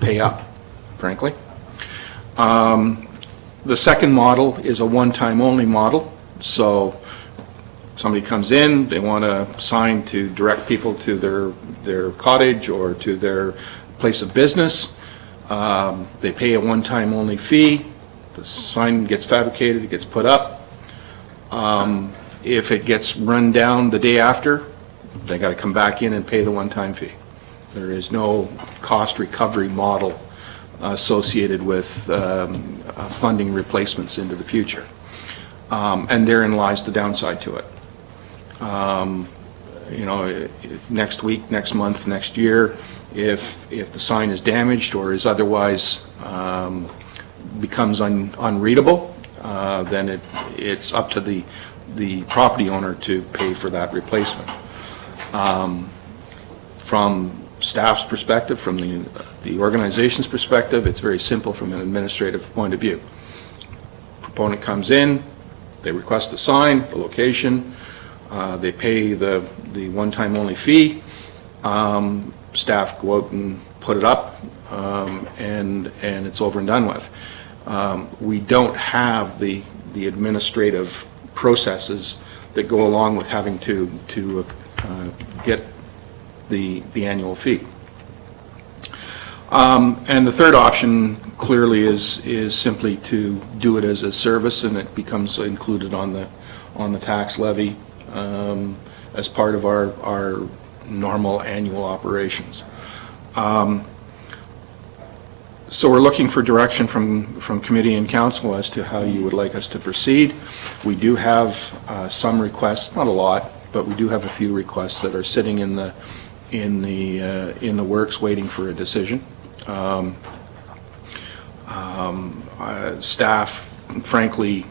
pay up, frankly. The second model is a one-time only model. So somebody comes in, they want a sign to direct people to their cottage or to their place of business. They pay a one-time only fee. The sign gets fabricated, it gets put up. If it gets run down the day after, they got to come back in and pay the one-time fee. There is no cost recovery model associated with funding replacements into the future. And therein lies the downside to it. Next week, next month, next year, if the sign is damaged or is otherwise becomes unreadable, then it's up to the property owner to pay for that replacement. From staff's perspective, from the organization's perspective, it's very simple from an administrative point of view. Proponent comes in, they request the sign, the location, they pay the one-time only fee, staff go out and put it up, and it's over and done with. We don't have the administrative processes that go along with having to get the annual fee. And the third option clearly is simply to do it as a service, and it becomes included on the tax levy as part of our normal annual operations. So we're looking for direction from committee and council as to how you would like us to proceed. We do have some requests, not a lot, but we do have a few requests that are sitting in the works waiting for a decision. Staff, frankly,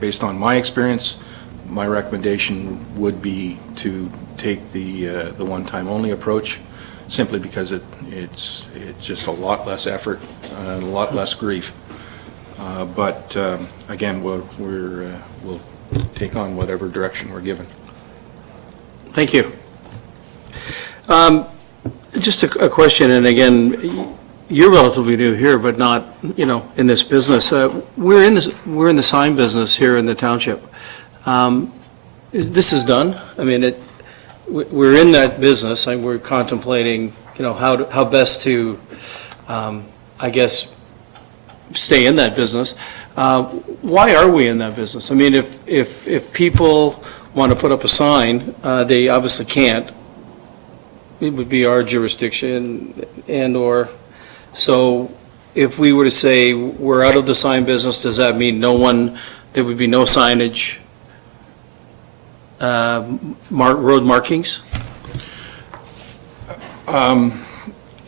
based on my experience, my recommendation would be to take the one-time only approach, simply because it's just a lot less effort and a lot less grief. But again, we'll take on whatever direction we're given. Thank you. Just a question, and again, you're relatively new here, but not, in this business. We're in the sign business here in the township. This is done. I mean, we're in that business, and we're contemplating, how best to, I guess, stay in that business. Why are we in that business? I mean, if people want to put up a sign, they obviously can't. It would be our jurisdiction and/or, so if we were to say we're out of the sign business, does that mean there would be no signage, road markings?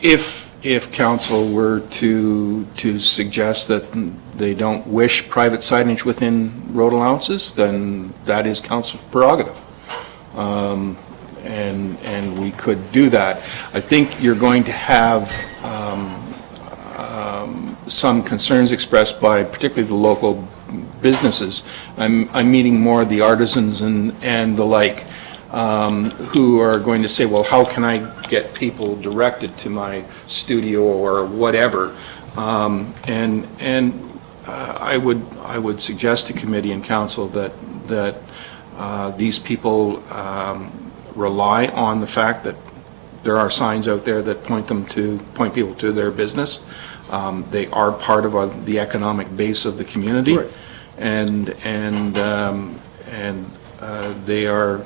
If if council were to suggest that they don't wish private signage within road allowances, then that is council's prerogative. And we could do that. I think you're going to have some concerns expressed by particularly the local businesses. I'm meeting more of the artisans and the like, who are going to say, well, how can I get people directed to my studio or whatever? I would suggest to committee and council that these people rely on the fact that there are signs out there that point people to their business. They are part of the economic base of the community, Right. and they are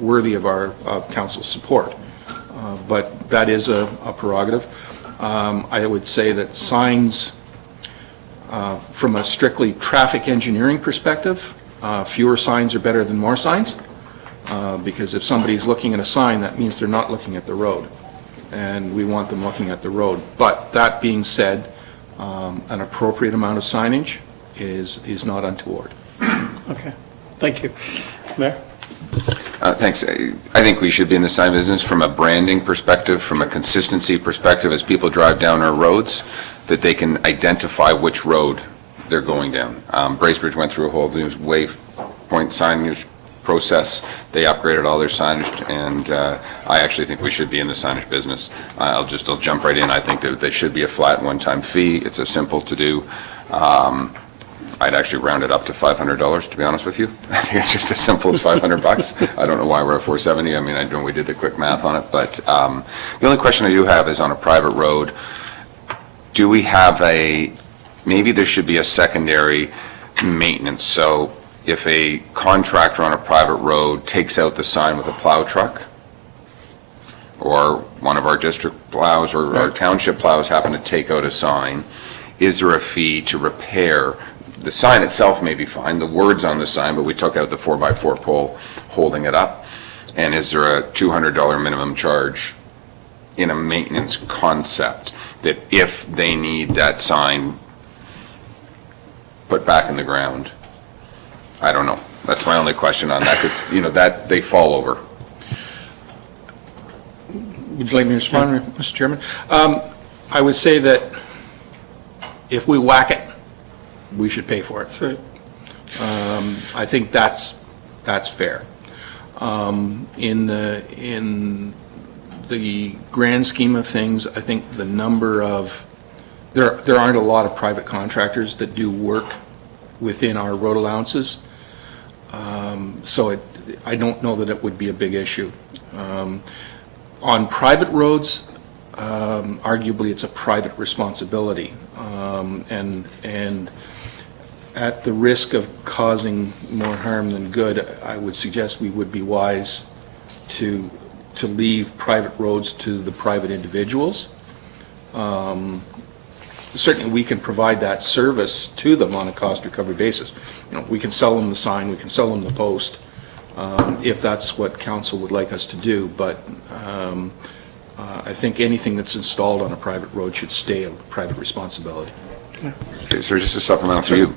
worthy of council's support. But that is a prerogative. I would say that signs, from a strictly traffic engineering perspective, fewer signs are better than more signs, because if somebody's looking at a sign, that means they're not looking at the road, and we want them looking at the road. But that being said, an appropriate amount of signage is not untoward. Okay, thank you. Mayor? Thanks. I think we should be in the sign business from a branding perspective, from a consistency perspective, as people drive down our roads, that they can identify which road they're going down. Bracebridge went through a whole new waypoint signage process. They upgraded all their signage, and I actually think we should be in the signage business. I'll jump right in. I think that they should be a flat one-time fee. It's a simple to do. I'd actually round it up to $500, to be honest with you. I think it's just as simple as $500. I don't know why we're at $470. I mean, I know we did the quick math on it, but the only question I do have is on a private road, do we have maybe there should be a secondary maintenance. So if a contractor on a private road takes out the sign with a plow truck, or one of our district plows or our township plows happen to take out a sign, is there a fee to repair? The sign itself may be fine, the words on the sign, but we took out the 4x4 pole holding it up. And is there a $200 minimum charge in a maintenance concept that if they need that sign put back in the ground? I don't know. That's my only question on that, because, that they fall over. Would you like me to respond, Mr. Chairman? I would say that if we whack it, we should pay for it. Sure. I think that's fair. In the grand scheme of things, I think the number of there aren't a lot of private contractors that do work within our road allowances, so I don't know that it would be a big issue. On private roads, arguably it's a private responsibility, and at the risk of causing more harm than good, I would suggest we would be wise to leave private roads to the private individuals. Certainly we can provide that service to them on a cost recovery basis. We can sell them the sign, we can sell them the post, if that's what council would like us to do, but I think anything that's installed on a private road should stay a private responsibility. Okay, so just a supplemental for you.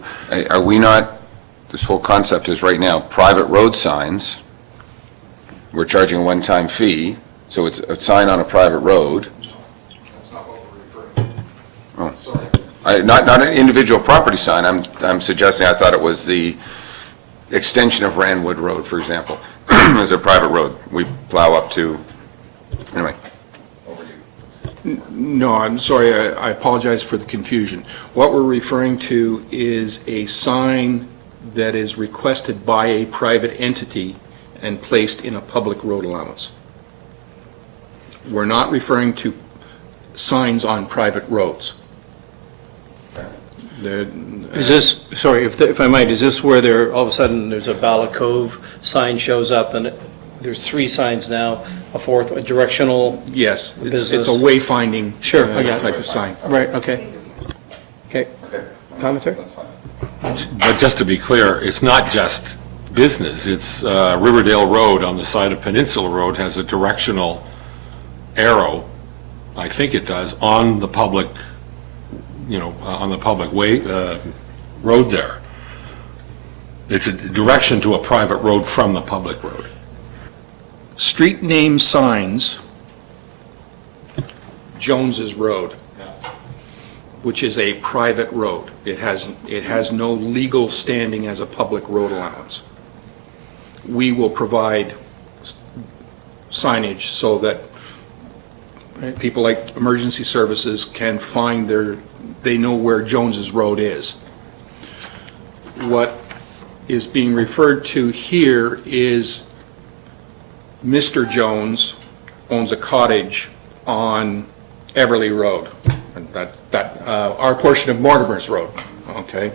Are we not, this whole concept is right now, private road signs, we're charging a one-time fee, so it's a sign on a private road. That's not what we're referring to. Oh. Sorry. Not an individual property sign, I'm suggesting, I thought it was the extension of Randwood Road, for example, as a private road. We plow up to, anyway. No, I'm sorry, I apologize for the confusion. What we're referring to is a sign that is requested by a private entity and placed in a public road allowance. We're not referring to signs on private roads. Is this, sorry, if I might, is this where all of a sudden there's a Bala Cove sign shows up and there's 3 signs now, a fourth, a directional? Yes, it's business. a wayfinding Sure, I got it. type of sign. Right, okay. Okay, commentary? But just to be clear, it's not just business. It's Riverdale Road on the side of Peninsula Road has a directional arrow I think it does, on the public, on the public way, road there. It's a direction to a private road from the public road. Street name signs, Jones's Road, which is a private road. It has no legal standing as a public road allowance. We will provide signage so that people like emergency services can find they know where Jones's Road is. What is being referred to here is Mr. Jones owns a cottage on Everly Road, and our portion of Mortimer's Road, okay?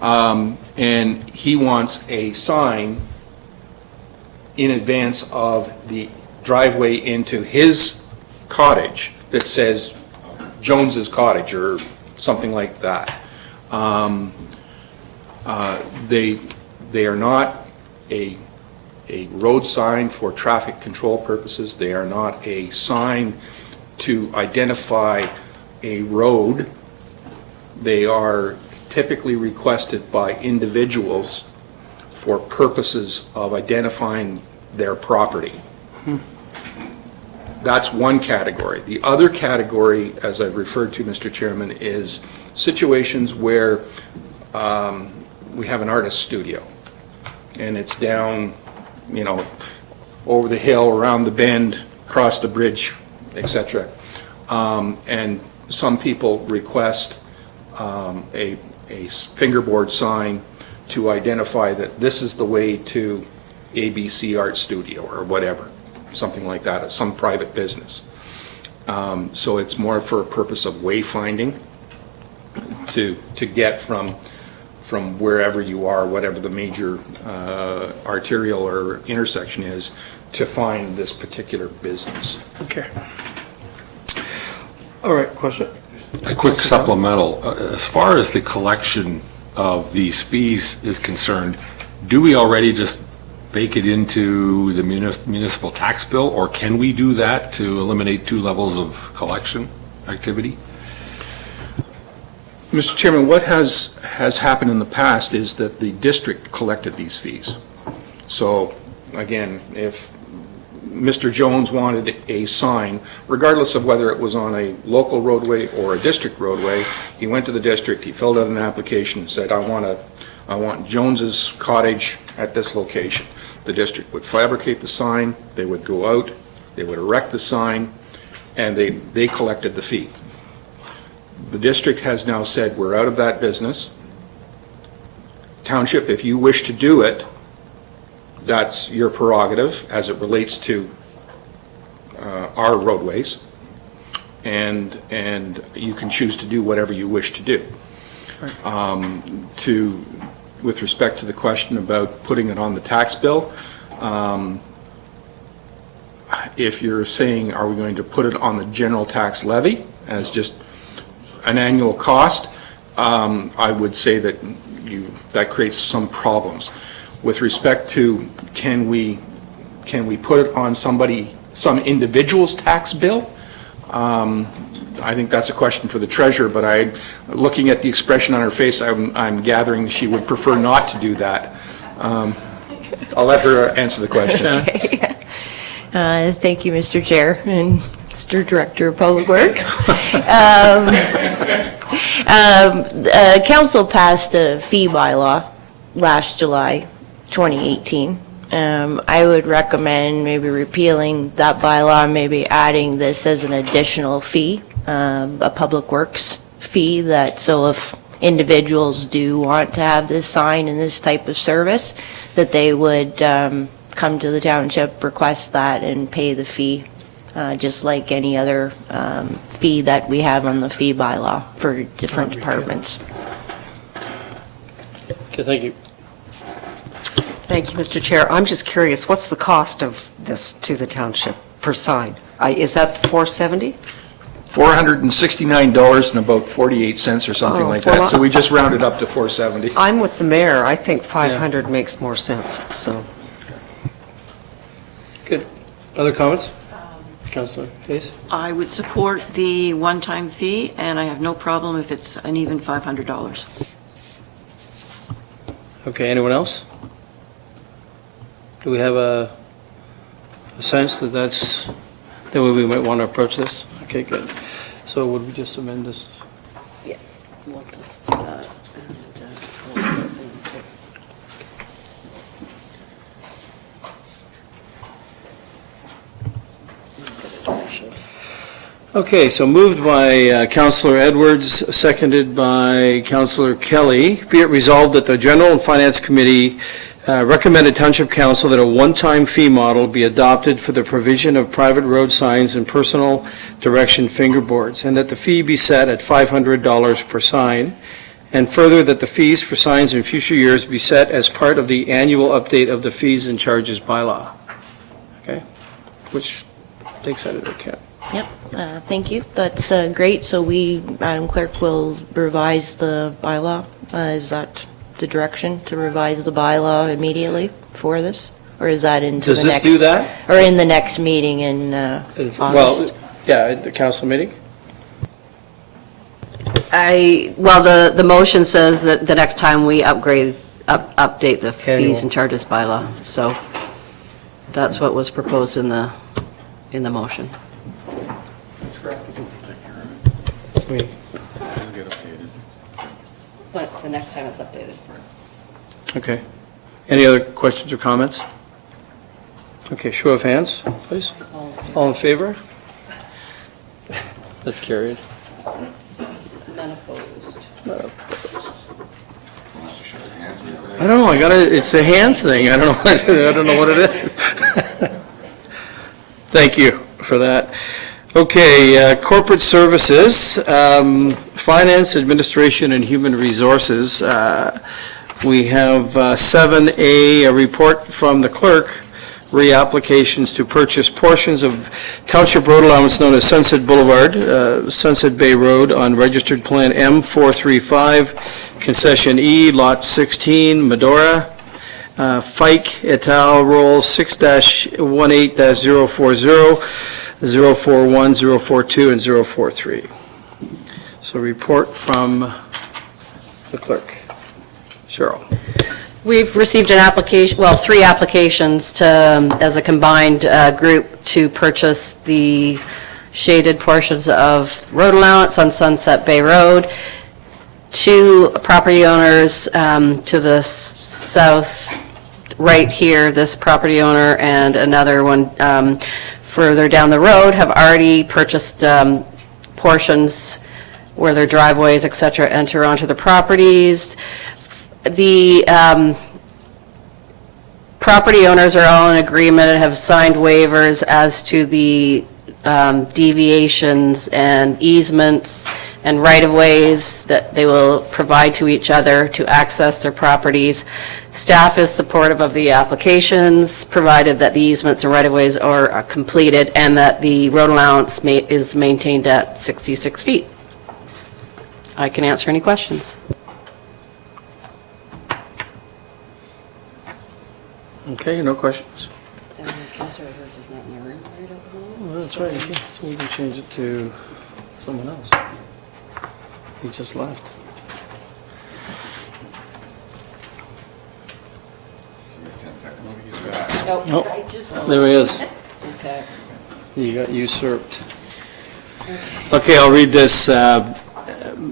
And he wants a sign in advance of the driveway into his cottage that says Jones's Cottage or something like that. They are not a road sign for traffic control purposes. They are not a sign to identify a road. They are typically requested by individuals for purposes of identifying their property. That's one category. The other category, as I've referred to, Mr. Chairman, is situations where we have an artist studio and it's down, over the hill, around the bend, across the bridge, etc. And some people request a fingerboard sign to identify that this is the way to ABC Art Studio or whatever, something like that, at some private business. So it's more for a purpose of wayfinding to get from wherever you are, whatever the major arterial or intersection is, to find this particular business. Okay. All right, question? A quick supplemental. As far as the collection of these fees is concerned, do we already just bake it into the municipal tax bill, or can we do that to eliminate two levels of collection activity? Mr. Chairman, what has happened in the past is that the district collected these fees. So, again, if Mr. Jones wanted a sign, regardless of whether it was on a local roadway or a district roadway, he went to the district, he filled out an application, and said, I want Jones's Cottage at this location. The district would fabricate the sign, they would go out, they would erect the sign, and they collected the fee. The district has now said, we're out of that business. Township, if you wish to do it, that's your prerogative as it relates to our roadways, and you can choose to do whatever you wish to do. With respect to the question about putting it on the tax bill, if you're saying, are we going to put it on the general tax levy as just an annual cost, I would say that that creates some problems. With respect to, can we put it on some individual's tax bill? I think that's a question for the treasurer, but looking at the expression on her face, I'm gathering she would prefer not to do that. I'll let her answer the question. Thank you, Mr. Chair and Mr. Director of Public Works. Council passed a fee bylaw last July 2018. I would recommend maybe repealing that bylaw, maybe adding this as an additional fee, a public works fee, so if individuals do want to have this sign and this type of service, that they would come to the township, request that, and pay the fee, just like any other fee that we have on the fee bylaw for different departments. Okay, thank you. Thank you, Mr. Chair. I'm just curious, what's the cost of this to the township per sign? Is that $470? $469 and about 48 cents or something like that. So we just rounded up to 470. I'm with the mayor. I think 500 makes more sense, so. Good. Other comments? Councillor Hayes? I would support the one-time fee, and I have no problem if it's an even $500. Okay, anyone else? Do we have a sense that that's the way we might want to approach this? Okay, good. So would we just amend this? Yeah, we'll just do that. Okay, so moved by Councillor Edwards, seconded by Councillor Kelly. Be it resolved that the General and Finance Committee recommended Township Council that a one-time fee model be adopted for the provision of private road signs and personal direction fingerboards, and that the fee be set at $500 per sign, and further that the fees for signs in future years be set as part of the annual update of the fees and charges bylaw. Okay? Which takes that into account. Yep, thank you. That's great. So we, Madam Clerk, will revise the bylaw. Is that the direction, to revise the bylaw immediately for this? Or is that into the next? Does this do that? Or in the next meeting in August? Well, yeah, at the council meeting? Well, the motion says that the next time we update the fees and charges bylaw. So that's what was proposed in the motion. But the next time it's updated. Okay. Any other questions or comments? Okay, show of hands, please. All in favor? That's carried. None opposed. I don't know, it's a hands thing, I don't know what it is. Thank you for that. Okay, corporate services, finance, administration, and human resources. We have 7A, a report from the clerk, reapplications to purchase portions of township road allowance known as Sunset Boulevard, Sunset Bay Road on registered plan M435, concession E, lot 16, Medora. Fike et al., roll 6-18-040, 041, 042, and 043. So report from the clerk. Cheryl. We've received an application, well, 3 applications to, as a combined group, to purchase the shaded portions of road allowance on Sunset Bay Road. 2 property owners to the south, right here, this property owner and another one further down the road, have already purchased portions where their driveways, et cetera, enter onto the properties. The property owners are all in agreement and have signed waivers as to the deviations and easements and right-of-ways that they will provide to each other to access their properties. Staff is supportive of the applications, provided that the easements and right-of-ways are completed and that the road allowance is maintained at 66 feet. I can answer any questions. Okay, no questions? Councilor Edwards is not in the room right at the moment. Well, that's right, okay, so we can change it to someone else. He just left. Nope, there he is. Okay. He got usurped. Okay, I'll read this.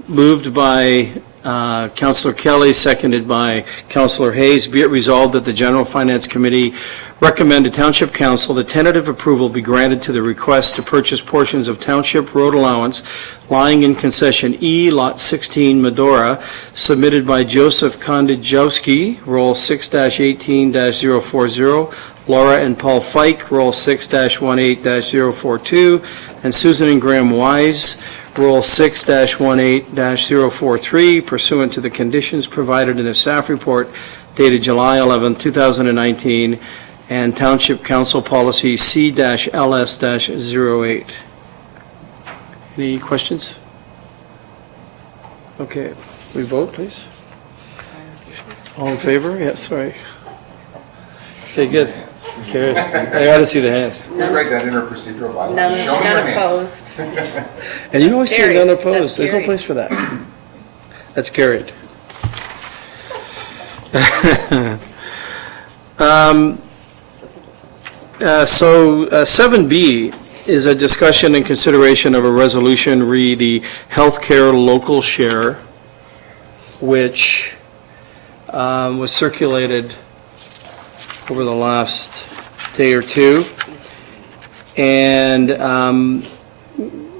Moved by Councillor Kelly, seconded by Councillor Hayes. Be it resolved that the General Finance Committee recommend to Township Council that tentative approval be granted to the request to purchase portions of Township road allowance lying in concession E, lot 16, Medora, submitted by Joseph Kondajowski, roll 6-18-040, Laura and Paul Fike, roll 6-18-042, and Susan and Graham Wise, roll 6-18-043, pursuant to the conditions provided in the staff report dated July 11, 2019, and Township Council Policy C-LS-08. Any questions? Okay, we vote, please. All in favor? Yes, sorry. Okay, good. Carried. I gotta see the hands. Can we write that in our procedural bylaw? None Show me your none hands. opposed. And you always say carried. none That's opposed. There's no carried. place for that. That's carried. So 7B is a discussion and consideration of a resolution re the healthcare local share, which was circulated over the last day or two. And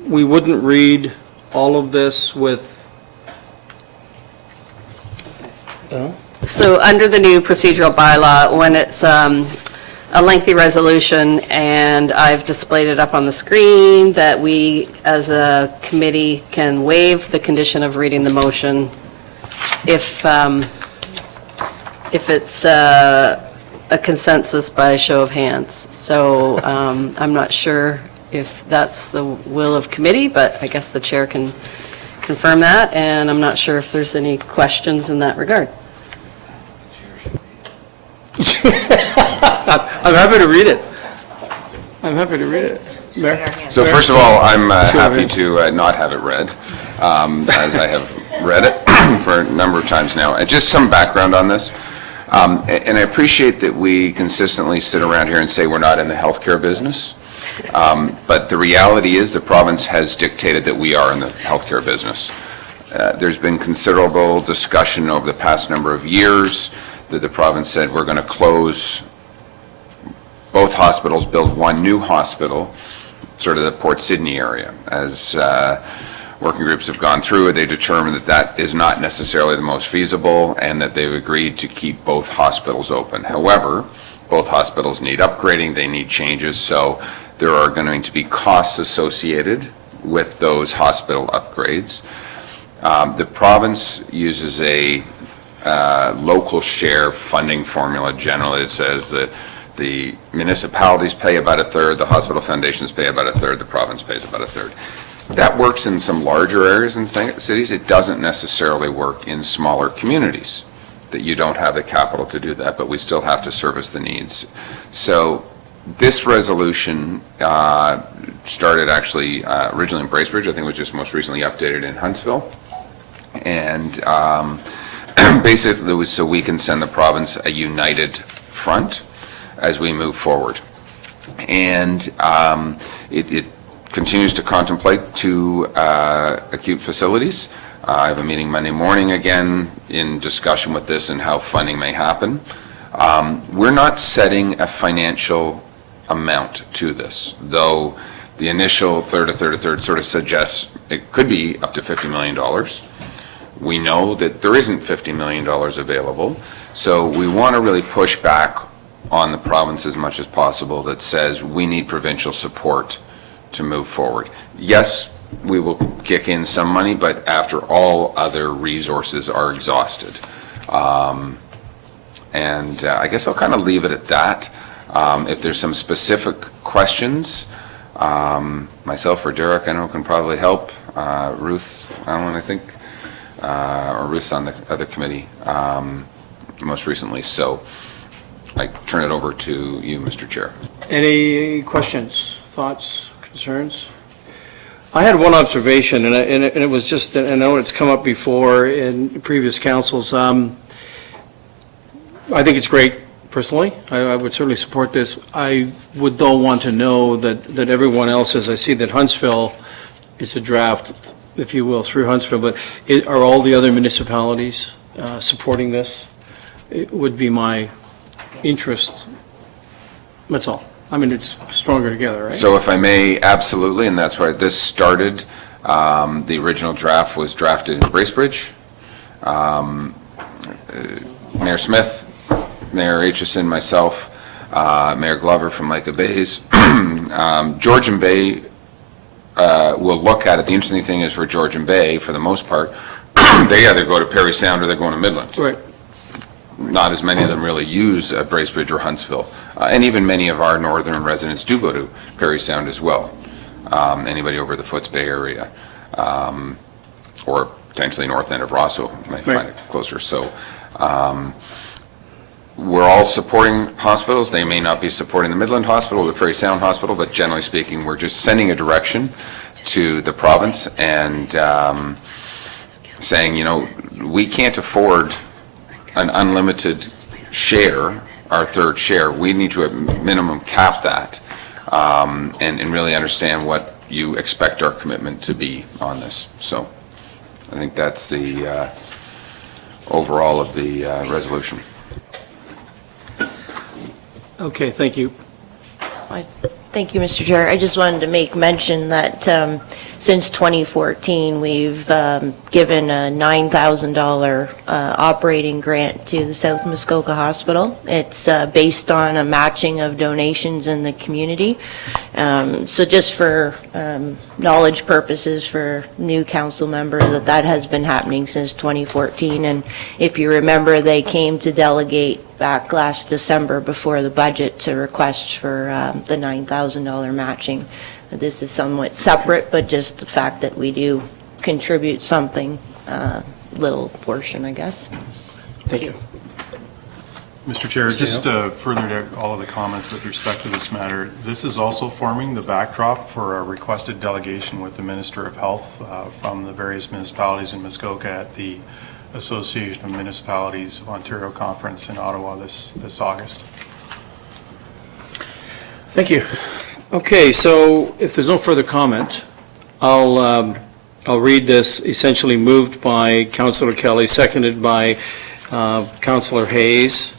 we wouldn't read all of this with, So under the new procedural bylaw, when it's a lengthy resolution, and I've displayed it up on the screen, that we, as a committee, can waive the condition of reading the motion if it's a consensus by a show of hands. So I'm not sure if that's the will of committee, but I guess the chair can confirm that, and I'm not sure if there's any questions in that regard. I'm happy to read it. I'm happy to read it. Mayor? So first of all, I'm happy to not have it read, as I have read it for a number of times now. And just some background on this. And I appreciate that we consistently sit around here and say we're not in the healthcare business. But the reality is the province has dictated that we are in the healthcare business. There's been considerable discussion over the past number of years that the province said we're going to close both hospitals, build one new hospital, sort of the Port Sydney area. As working groups have gone through, they determined that that is not necessarily the most feasible and that they've agreed to keep both hospitals open. However, both hospitals need upgrading, they need changes, so there are going to be costs associated with those hospital upgrades. The province uses a local share funding formula. Generally, it says that the municipalities pay about a third, the hospital foundations pay about a third, the province pays about a third. That works in some larger areas and cities. It doesn't necessarily work in smaller communities, that you don't have the capital to do that, but we still have to service the needs. So this resolution started actually originally in Bracebridge. I think it was just most recently updated in Huntsville. And basically it was so we can send the province a united front as we move forward. And it continues to contemplate two acute facilities. I have a meeting Monday morning again in discussion with this and how funding may happen. We're not setting a financial amount to this, though the initial third sort of suggests it could be up to $50 million. We know that there isn't $50 million available, so we want to really push back on the province as much as possible that says we need provincial support to move forward. Yes, we will kick in some money, but after all other resources are exhausted. And I guess I'll kind of leave it at that. If there's some specific questions, myself or Derek, I know, can probably help. Ruth, Alan, I think, or Ruth's on the other committee most recently. So I turn it over to you, Mr. Chair. Any questions, thoughts, concerns? I had one observation, and it was just, I know it's come up before in previous councils. I think it's great, personally. I would certainly support this. I would, though, want to know that everyone else, as I see that Huntsville is a draft, if you will, through Huntsville, but are all the other municipalities supporting this? It would be my interest. That's all. I mean, it's stronger together, right? So if I may, absolutely, and that's why this started. The original draft was drafted in Bracebridge. Mayor Smith, Mayor Aitchison, myself, Mayor Glover from Micah Bays. Georgian Bay will look at it. The interesting thing is for Georgian Bay, for the most part, they either go to Parry Sound or they're going to Midland. Right. Not as many of them really use Bracebridge or Huntsville. And even many of our northern residents do go to Parry Sound as well. Anybody over the Foots Bay area, or potentially north end of Rosso might find it closer. So we're all supporting hospitals. They may not be supporting the Midland Hospital, the Prairie Sound Hospital, but generally speaking, we're just sending a direction to the province and saying, you know, we can't afford an unlimited share, our third share. We need to at minimum cap that and really understand what you expect our commitment to be on this. So I think that's the overall of the resolution. Okay, thank you. Thank you, Mr. Chair. I just wanted to make mention that since 2014, we've given a $9,000 operating grant to the South Muskoka Hospital. It's based on a matching of donations in the community. So just for knowledge purposes for new council members, that has been happening since 2014. And if you remember, they came to delegate back last December before the budget to request for the $9,000 matching. This is somewhat separate, but just the fact that we do contribute something, little portion, I guess. Thank you. Mr. Chair, just further to all of the comments with respect to this matter, this is also forming the backdrop for a requested delegation with the Minister of Health from the various municipalities in Muskoka at the Association of Municipalities of Ontario Conference in Ottawa this August. Thank you. Okay, so if there's no further comment, I'll read this. Essentially moved by Councillor Kelly, seconded by Councillor Hayes.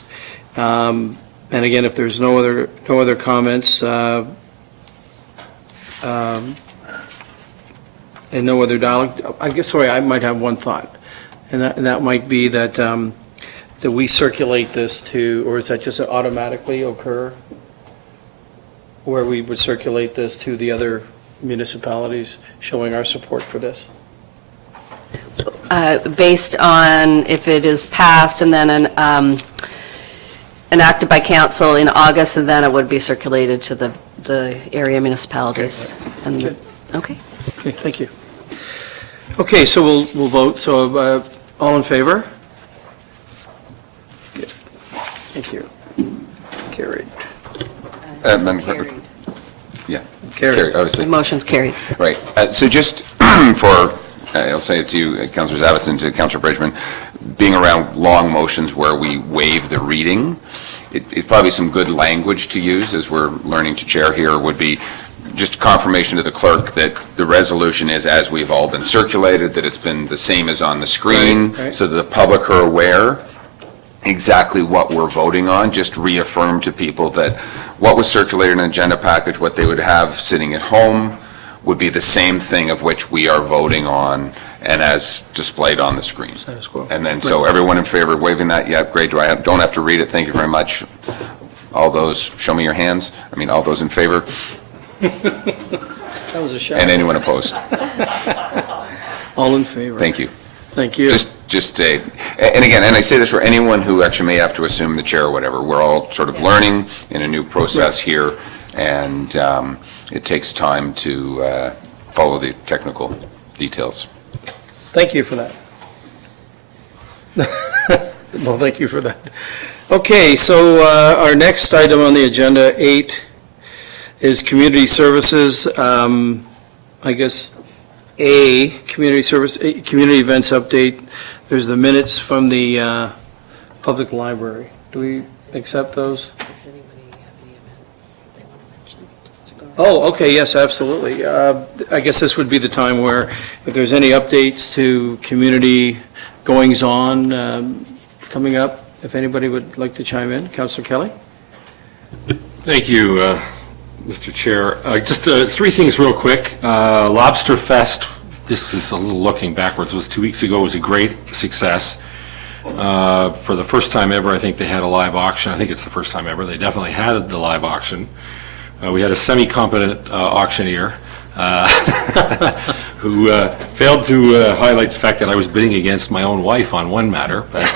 And again, if there's no other comments and no other dialogue, I guess, sorry, I might have one thought. And that might be that that we circulate this to, or is that just automatically occur? Where we would circulate this to the other municipalities, showing our support for this? Based on if it is passed and then enacted by council in August, and then it would be circulated to the area municipalities. Okay. Okay. Okay, thank you. Okay, so we'll vote. So all in favor? Good. Thank you. Carried. Madam Clerk? Yeah. Carried, obviously. The motion's carried. Right. So just for, I'll say it to you, Councillor Zavitz, to Councillor Bridgman, being around long motions where we waive the reading, it's probably some good language to use as we're learning to chair here would be just confirmation to the clerk that the resolution is as we've all been circulated, that it's been the same as on the screen, right. so that the public are aware exactly what we're voting on, just reaffirm to people that what was circulated in an agenda package, what they would have sitting at home, would be the same thing of which we are voting on and as displayed on the screen. Status quo. And then, so everyone in favor of waiving that? Yeah, great. Don't have to read it. Thank you very much. All those, show me your hands. I mean, all those in favor? That was a shout. And anyone opposed? All in favor? Thank you. Thank you. Just and again, and I say this for anyone who actually may have to assume the chair or whatever, we're all sort of learning in a new process here, and it takes time to follow the technical details. Thank you for that. Well, thank you for that. Okay, so our next item on the agenda, 8, is community services. I guess community community events update. There's the minutes from the public library. Do we accept those? Does anybody have any events they want to mention, just to go? Oh, okay, yes, absolutely. I guess this would be the time where if there's any updates to community goings-on coming up, if anybody would like to chime in. Councillor Kelly? Thank you, Mr. Chair. Just 3 things real quick. Lobster Fest, this is a little looking backwards, was 2 weeks ago, was a great success. For the first time ever, I think they had a live auction. I think it's the first time ever. They definitely had the live auction. We had a semi-competent auctioneer who failed to highlight the fact that I was bidding against my own wife on one matter, but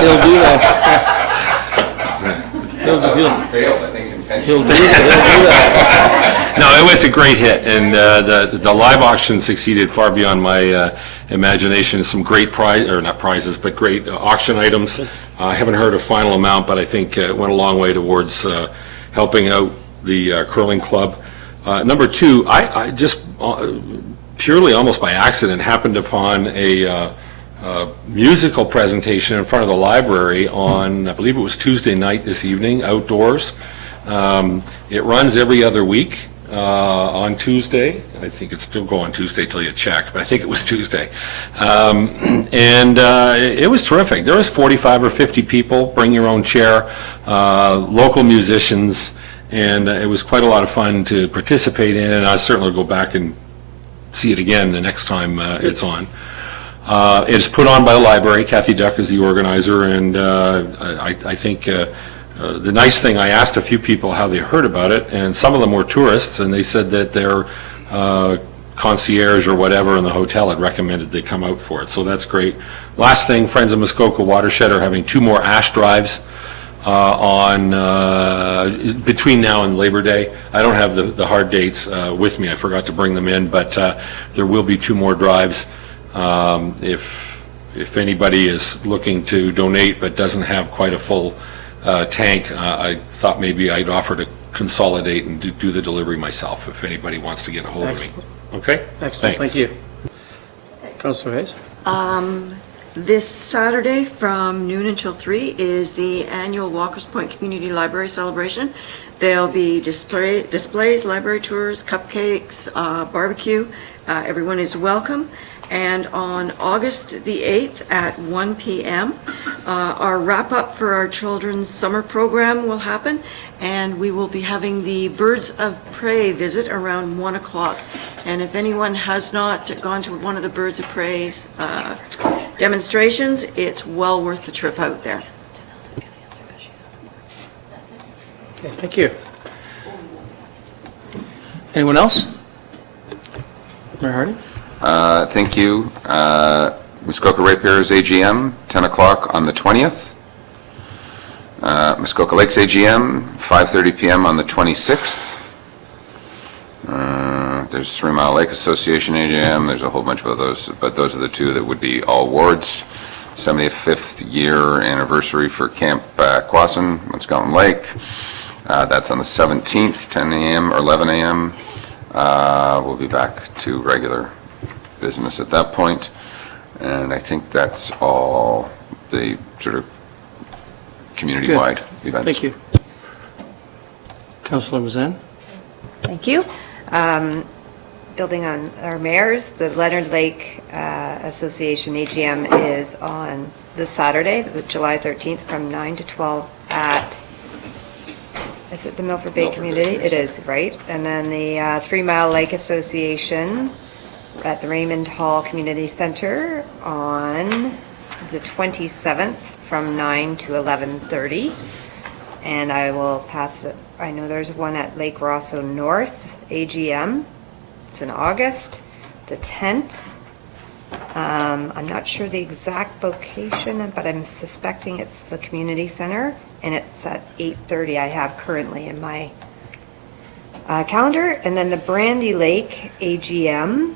He'll do that. He'll Failed, I think, intentionally. do that. no, it was a great hit, and the live auction succeeded far beyond my imagination, some great not prizes, but great auction items. I haven't heard a final amount, but I think it went a long way towards helping out the curling club. Number two, I just purely almost by accident happened upon a musical presentation in front of the library on, I believe it was Tuesday night this evening, outdoors. It runs every other week on Tuesday. I think it's still going Tuesday till you check, but I think it was Tuesday. It was terrific. There was 45 or 50 people, bring your own chair, local musicians, and it was quite a lot of fun to participate in, and I certainly will go back and see it again the next time it's on. It's put on by the library. Kathy Duck is the organizer, and I think the nice thing, I asked a few people how they heard about it, and some of them were tourists, and they said that their concierge or whatever in the hotel had recommended they come out for it, so that's great. Last thing, Friends of Muskoka Watershed are having 2 more ash drives on between now and Labor Day. I don't have the hard dates with me. I forgot to bring them in, but there will be 2 more drives. If anybody is looking to donate but doesn't have quite a full tank, I thought maybe I'd offer to consolidate and do the delivery myself if anybody wants to get a hold of me. Okay? Excellent, Thanks. thank you. Councillor Hayes? This Saturday from noon until 3 is the annual Walker's Point Community Library Celebration. There'll be displays, library tours, cupcakes, barbecue. Everyone is welcome. And on August the 8th at 1 p.m., our wrap-up for our children's summer program will happen, and we will be having the Birds of Prey visit around 1 o'clock. And if anyone has not gone to one of the Birds of Prey's demonstrations, it's well worth the trip out there. Okay, thank you. Anyone else? Mayor Hardy? Thank you. Muskoka Ratepayers AGM, 10 o'clock on the 20th. Muskoka Lakes AGM, 5:30 p.m. on the 26th. There's 3 Mile Lake Association AGM. There's a whole bunch of those, but those are the 2 that would be all wards. 75th year anniversary for Camp Quasin, Muskoka Lake. That's on the 17th, 10 a.m. or 11 a.m. We'll be back to regular business at that point, and I think that's all the sort of community-wide events. Thank you. Councillor Mazan? Thank you. Building on our mayors, the Leonard Lake Association AGM is on this Saturday, July 13th, from 9 to 12 at, is it the Milford Bay Community? It is, right? And then the 3 Mile Lake Association at the Raymond Hall Community Center on the 27th from 9 to 11:30. And I will pass it. I know there's one at Lake Rosso North AGM. It's in August, the 10th. I'm not sure the exact location, but I'm suspecting it's the community center, and it's at 8:30. I have currently in my calendar. And then the Brandy Lake AGM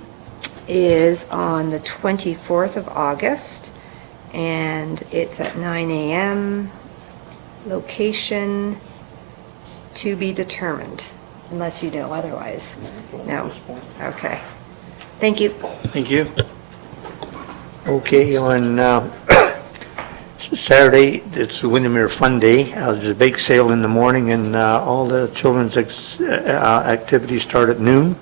is on the 24th of August, and it's at 9 a.m. Location to be determined, unless you know otherwise. No? Okay. Thank you. Thank you. Okay, on Saturday, it's the Windermere Fun Day. There's a bake sale in the morning, and all the children's activities start at noon.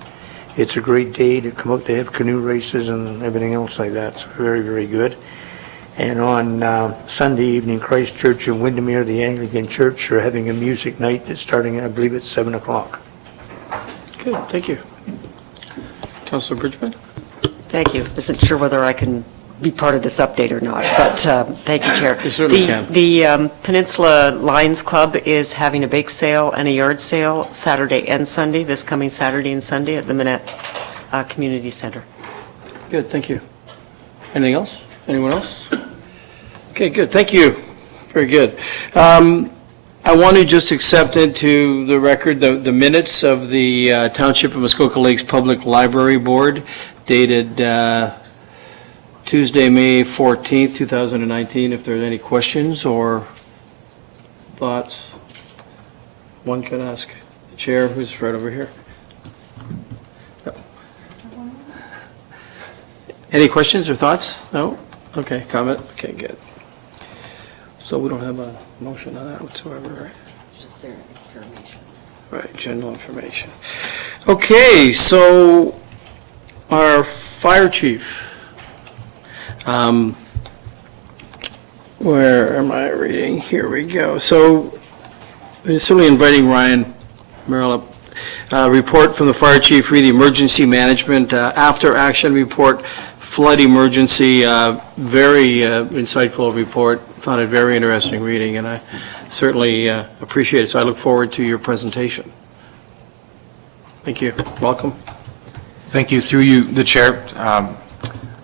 It's a great day to come out. They have canoe races and everything else like that. It's very, very good. And on Sunday evening, Christ Church in Windermere, the Anglican Church, are having a music night that's starting, I believe, at 7 o'clock. Good, thank you. Councillor Bridgman? Thank you. Isn't sure whether I can be part of this update or not, but thank you, Chair. You certainly can. The Peninsula Lions Club is having a bake sale and a yard sale Saturday and Sunday, this coming Saturday and Sunday at the Minette Community Center. Good, thank you. Anything else? Anyone else? Okay, good, thank you. Very good. I want to just accept into the record the minutes of the Township of Muskoka Lakes Public Library Board dated Tuesday, May 14th, 2019. If there's any questions or thoughts, one could ask the chair, who's right over here. No. Any questions or thoughts? No? Okay, comment? Okay, good. So we don't have a motion on that whatsoever, right? Just their information. Right, general information. Okay, so our fire chief, where am I reading? Here we go. So we're certainly inviting Ryan Merrill up. Report from the fire chief, read the emergency management after action report, flood emergency, very insightful report. Found it very interesting reading, and I certainly appreciate it. So I look forward to your presentation. Thank you. Welcome. Thank you. Through you, the chair.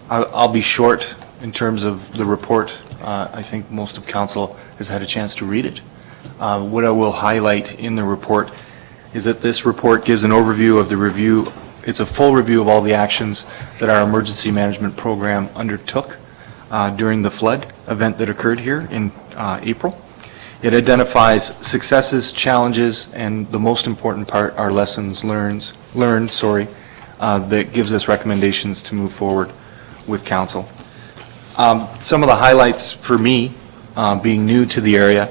I'll be short in terms of the report. I think most of council has had a chance to read it. What I will highlight in the report is that this report gives an overview of the review. It's a full review of all the actions that our emergency management program undertook during the flood event that occurred here in April. It identifies successes, challenges, and the most important part, our lessons learned, that gives us recommendations to move forward with council. Some of the highlights for me, being new to the area,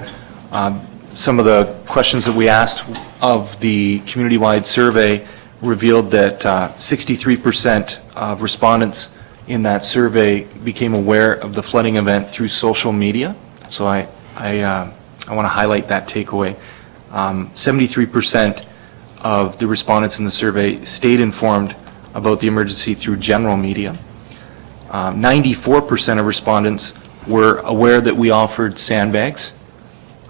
some of the questions that we asked of the community-wide survey revealed that 63% of respondents in that survey became aware of the flooding event through social media. So I want to highlight that takeaway. 73% of the respondents in the survey stayed informed about the emergency through general media. 94% of respondents were aware that we offered sandbags.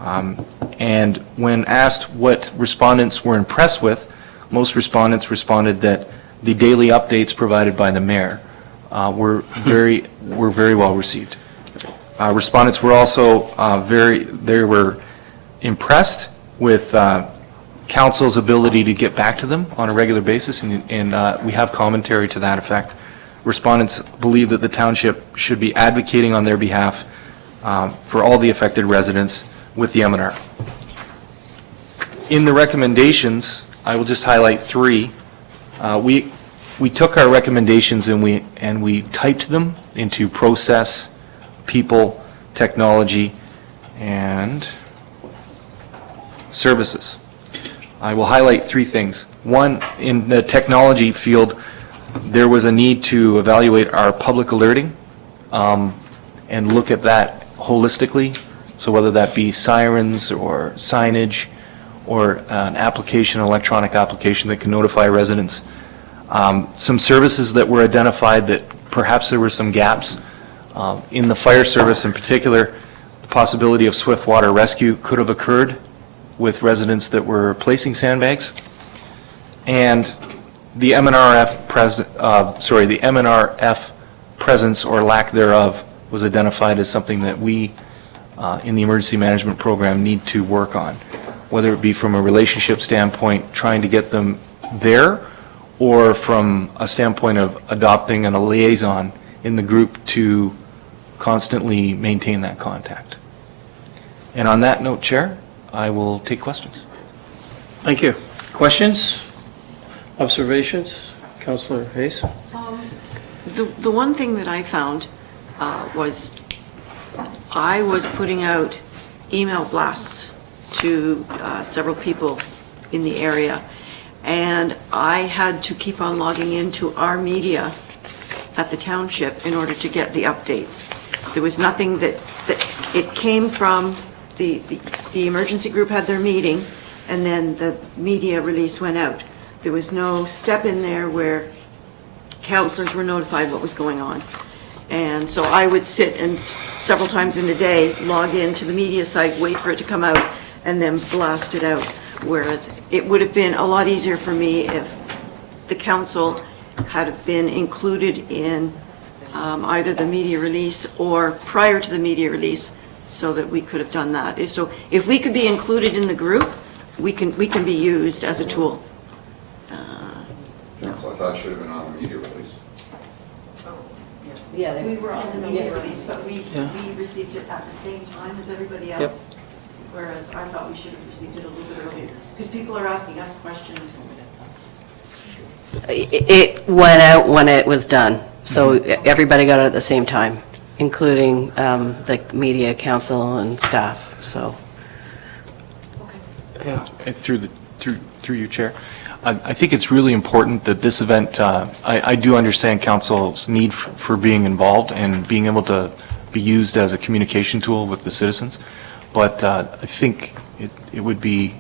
And when asked what respondents were impressed with, most respondents responded that the daily updates provided by the mayor were very well received. Respondents were also they were impressed with council's ability to get back to them on a regular basis, and we have commentary to that effect. Respondents believe that the township should be advocating on their behalf for all the affected residents with the M&R. In the recommendations, I will just highlight three. We took our recommendations and we typed them into process, people, technology, and services. I will highlight three things. One, in the technology field, there was a need to evaluate our public alerting and look at that holistically. So whether that be sirens or signage or an application, an electronic application that can notify residents. Some services that were identified that perhaps there were some gaps. In the fire service in particular, the possibility of swift water rescue could have occurred with residents that were placing sandbags. And the MNRF presence or lack thereof was identified as something that we in the emergency management program need to work on, whether it be from a relationship standpoint, trying to get them there, or from a standpoint of adopting a liaison in the group to constantly maintain that contact. And on that note, Chair, I will take questions. Thank you. Questions? Observations? Councillor Hayes? The one thing that I found was I was putting out email blasts to several people in the area, and I had to keep on logging into our media at the township in order to get the updates. There was nothing that it came from the emergency group had their meeting, and then the media release went out. There was no step in there where councillors were notified what was going on. And so I would sit and several times in a day log into the media site, wait for it to come out, and then blast it out. Whereas it would have been a lot easier for me if the council had been included in either the media release or prior to the media release, so that we could have done that. So if we could be included in the group, we can be used as a tool. Council, I thought it should have been on the media release. Yeah, We were on the media yeah. release, but we received it at the same time as everybody else. Whereas I thought we should have received it a little bit earlier, because people are asking us questions. It went out when it was done, so everybody got it at the same time, including the media council and staff, so. And through you, Chair, I think it's really important that this event, I do understand council's need for being involved and being able to be used as a communication tool with the citizens, but I think it would be,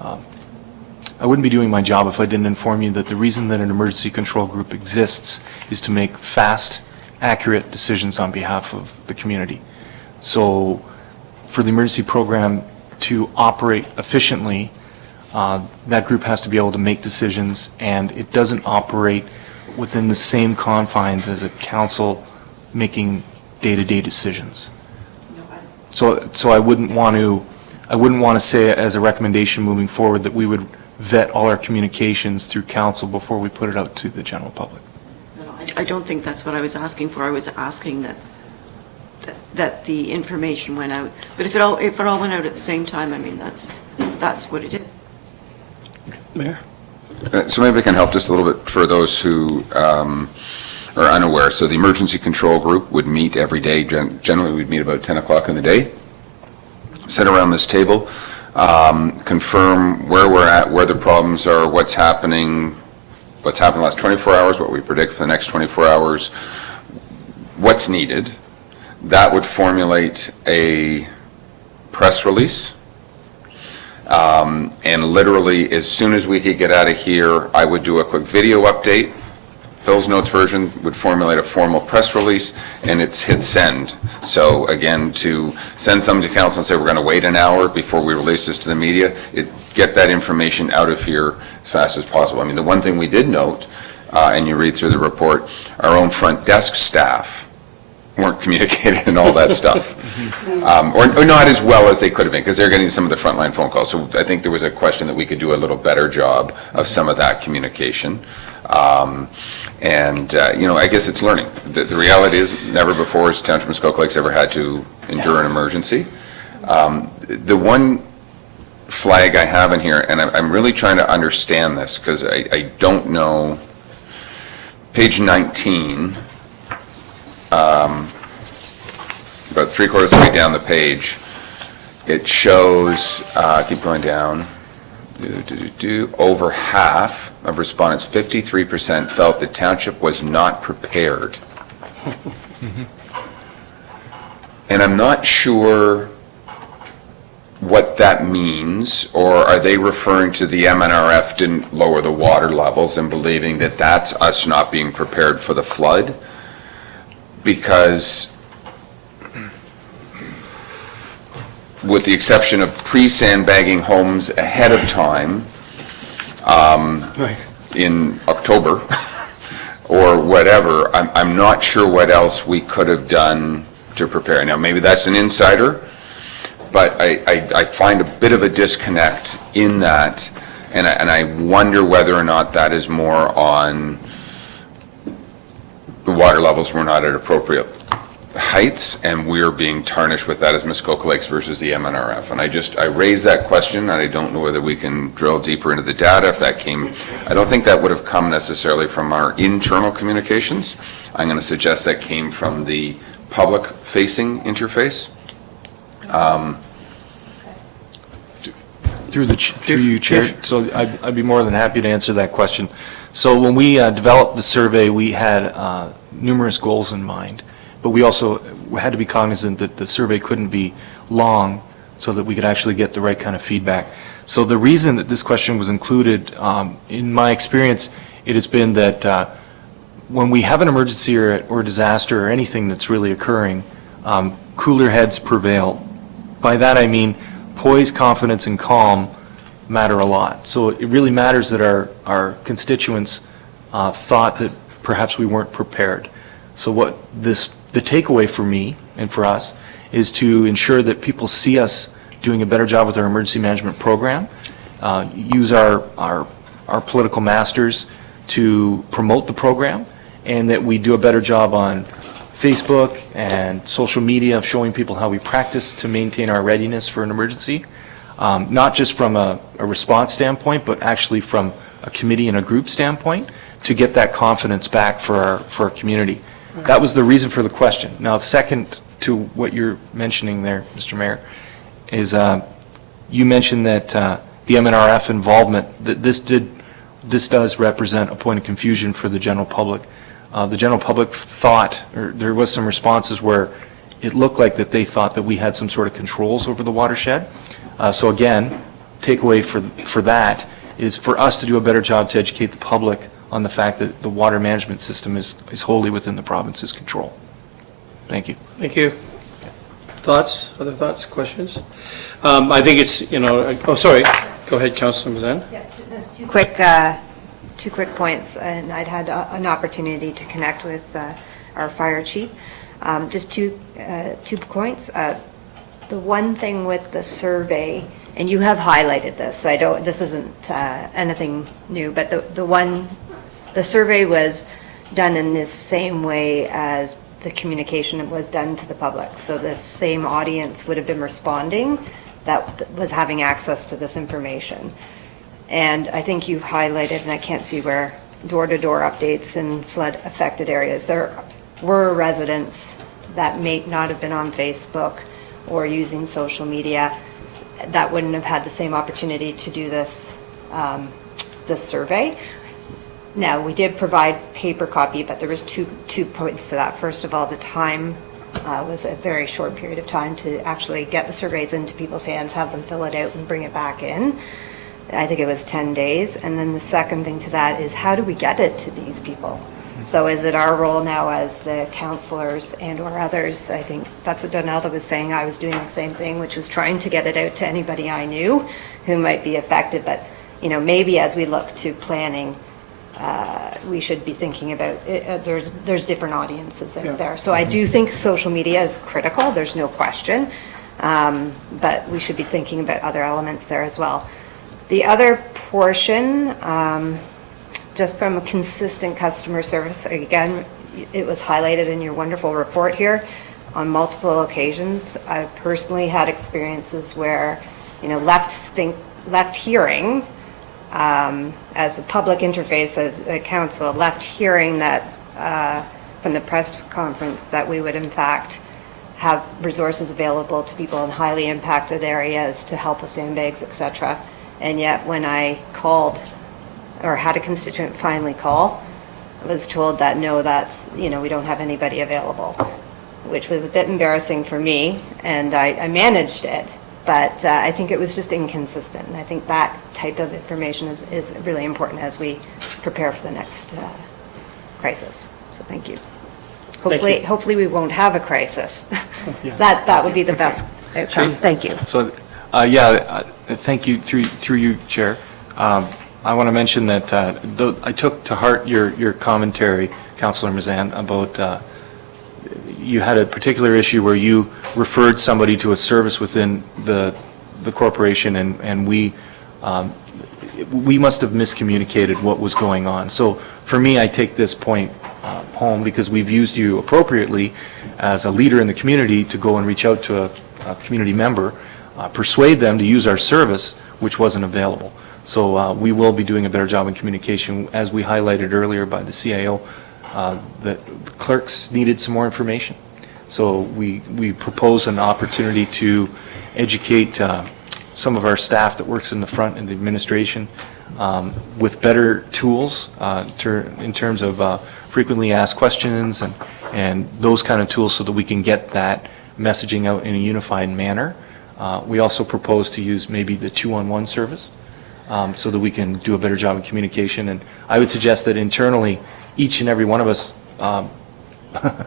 I wouldn't be doing my job if I didn't inform you that the reason that an emergency control group exists is to make fast, accurate decisions on behalf of the community. So for the emergency program to operate efficiently, that group has to be able to make decisions, and it doesn't operate within the same confines as a council making day-to-day decisions. So I wouldn't want to say as a recommendation moving forward that we would vet all our communications through council before we put it out to the general public. I don't think that's what I was asking for. I was asking that the information went out. But if it all went out at the same time, I mean, that's what it did. Mayor? So maybe I can help just a little bit for those who are unaware. So the emergency control group would meet every day. Generally, we'd meet about 10 o'clock in the day, sit around this table, confirm where we're at, where the problems are, what's happening the last 24 hours, what we predict for the next 24 hours, what's needed. That would formulate a press release. And literally, as soon as we could get out of here, I would do a quick video update. Phil's notes version would formulate a formal press release, and it's hit send. So again, to send something to council and say we're going to wait an hour before we release this to the media, get that information out of here as fast as possible. I mean, the one thing we did note, and you read through the report, our own front desk staff weren't communicating and all that stuff. Or not as well as they could have been, because they're getting some of the frontline phone calls. So I think there was a question that we could do a little better job of some of that communication. I guess it's learning. The reality is, never before has Township Muskoka Lakes ever had to endure an emergency. The one flag I have in here, and I'm really trying to understand this, because I don't know, page 19, about 3/4 of the way down the page, it shows, keep going down, over half of respondents, 53%, felt the township was not prepared. And I'm not sure what that means, or are they referring to the MNRF didn't lower the water levels and believing that that's us not being prepared for the flood? Because with the exception of pre-sandbagging homes ahead of time, in October or whatever, I'm not sure what else we could have done to prepare. Now, maybe that's an insider, but I find a bit of a disconnect in that, and I wonder whether or not that is more on the water levels were not at appropriate heights, and we're being tarnished with that as Muskoka Lakes versus the MNRF. And I raised that question, and I don't know whether we can drill deeper into the data if that came. I don't think that would have come necessarily from our internal communications. I'm going to suggest that came from the public-facing interface. Through you, Chair, so I'd be more than happy to answer that question. So when we developed the survey, we had numerous goals in mind, but we also had to be cognizant that the survey couldn't be long so that we could actually get the right kind of feedback. So the reason that this question was included, in my experience, it has been that when we have an emergency or disaster or anything that's really occurring, cooler heads prevail. By that I mean poise, confidence, and calm matter a lot. So it really matters that our constituents thought that perhaps we weren't prepared. So the takeaway for me and for us is to ensure that people see us doing a better job with our emergency management program, use our political masters to promote the program, and that we do a better job on Facebook and social media of showing people how we practice to maintain our readiness for an emergency, not just from a response standpoint, but actually from a committee and a group standpoint, to get that confidence back for our community. That was the reason for the question. Now, second to what you're mentioning there, Mr. Mayor, is you mentioned that the MNRF involvement, that this does represent a point of confusion for the general public. The general public thought, or there was some responses where it looked like that they thought that we had some sort of controls over the watershed. So again, takeaway for that is for us to do a better job to educate the public on the fact that the water management system is wholly within the province's control. Thank you. Thank you. Thoughts, other thoughts, questions? I think it's, oh, sorry. Go ahead, Councilor Mazan. Yeah, just two quick points, and I'd had an opportunity to connect with our fire chief. Just two points. The one thing with the survey, and you have highlighted this, so this isn't anything new, but the survey was done in this same way as the communication was done to the public. So the same audience would have been responding that was having access to this information. And I think you've highlighted, and I can't see where, door-to-door updates in flood-affected areas. There were residents that may not have been on Facebook or using social media that wouldn't have had the same opportunity to do this survey. Now, we did provide paper copy, but there was two points to that. First of all, the time was a very short period of time to actually get the surveys into people's hands, have them fill it out and bring it back in. I think it was 10 days. And then the second thing to that is, how do we get it to these people? So is it our role now as the councillors and or others? I think that's what Donalda was saying. I was doing the same thing, which was trying to get it out to anybody I knew who might be affected. But, maybe as we look to planning, we should be thinking about there's different audiences out there. So I do think social media is critical. There's no question. But we should be thinking about other elements there as well. The other portion, just from a consistent customer service, again, it was highlighted in your wonderful report here on multiple occasions. I've personally had experiences where, left hearing, as the public interface as a council, left hearing that from the press conference that we would in fact have resources available to people in highly impacted areas to help with sandbags, etc. And yet when I called, or had a constituent finally call, I was told that no, we don't have anybody available, which was a bit embarrassing for me, and I managed it. But I think it was just inconsistent, and I think that type of information is really important as we prepare for the next crisis. So thank you. Hopefully we won't have a crisis. That would be the best outcome. Thank you. So, thank you through you, Chair. I want to mention that I took to heart your commentary, Councillor Mazan, about you had a particular issue where you referred somebody to a service within the corporation, and we must have miscommunicated what was going on. So for me, I take this point home because we've used you appropriately as a leader in the community to go and reach out to a community member, persuade them to use our service, which wasn't available. So we will be doing a better job in communication, as we highlighted earlier by the CIO, that the clerks needed some more information. So we propose an opportunity to educate some of our staff that works in the front in the administration with better tools in terms of frequently asked questions and those kind of tools, so that we can get that messaging out in a unified manner. We also propose to use maybe the 2-on-1 service so that we can do a better job in communication. And I would suggest that internally, each and every one of us, I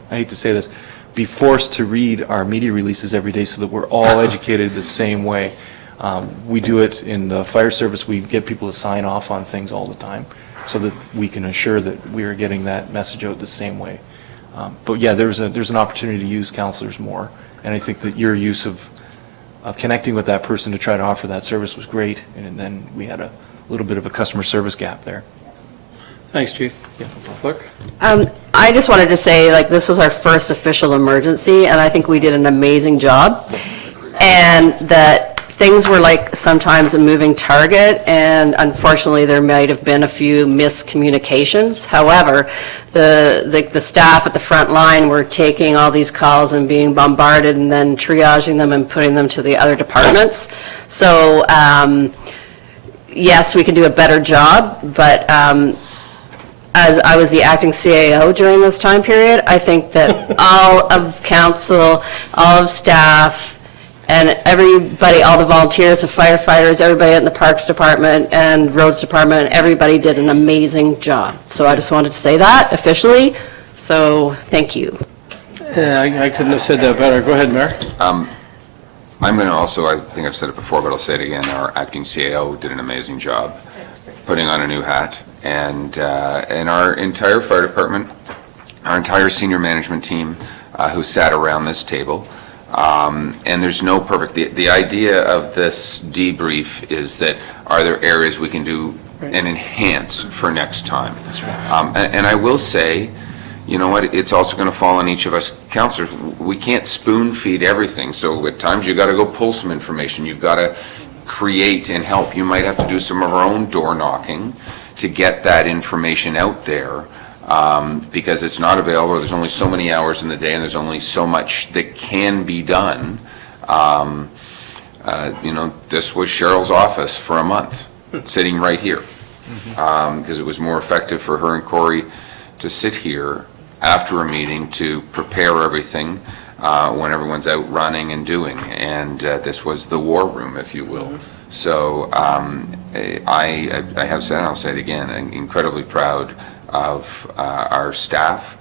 hate to say this, be forced to read our media releases every day so that we're all educated the same way. We do it in the fire service. We get people to sign off on things all the time so that we can ensure that we are getting that message out the same way. But yeah, there's an opportunity to use counselors more, and I think that your use of connecting with that person to try to offer that service was great, and then we had a little bit of a customer service gap there. Thanks, Chief. Yeah, Clerk? I just wanted to say, like, this was our first official emergency, and I think we did an amazing job. And that things were like sometimes a moving target, and unfortunately, there might have been a few miscommunications. However, the staff at the front line were taking all these calls and being bombarded and then triaging them and putting them to the other departments. So, yes, we can do a better job, but as I was the acting CAO during this time period, I think that all of council, all of staff, and everybody, all the volunteers, the firefighters, everybody in the Parks Department and Roads Department, everybody did an amazing job. So I just wanted to say that officially, so thank you. Yeah, I couldn't have said that better. Go ahead, Mayor. I'm going to also, I think I've said it before, but I'll say it again, our acting CAO did an amazing job putting on a new hat. And our entire fire department, our entire senior management team who sat around this table. And there's no perfect, the idea of this debrief is that are there areas we can do and enhance for next time? And I will say, you know what, it's also going to fall on each of us councillors. We can't spoon feed everything. So at times you got to go pull some information. You've got to create and help. You might have to do some of our own door knocking to get that information out there. Because it's not available, there's only so many hours in the day, and there's only so much that can be done. This was Cheryl's office for a month, sitting right here, because it was more effective for her and Corey to sit here after a meeting to prepare everything when everyone's out running and doing, and this was the war room, if you will. So I have said, and I'll say it again, I'm incredibly proud of our staff.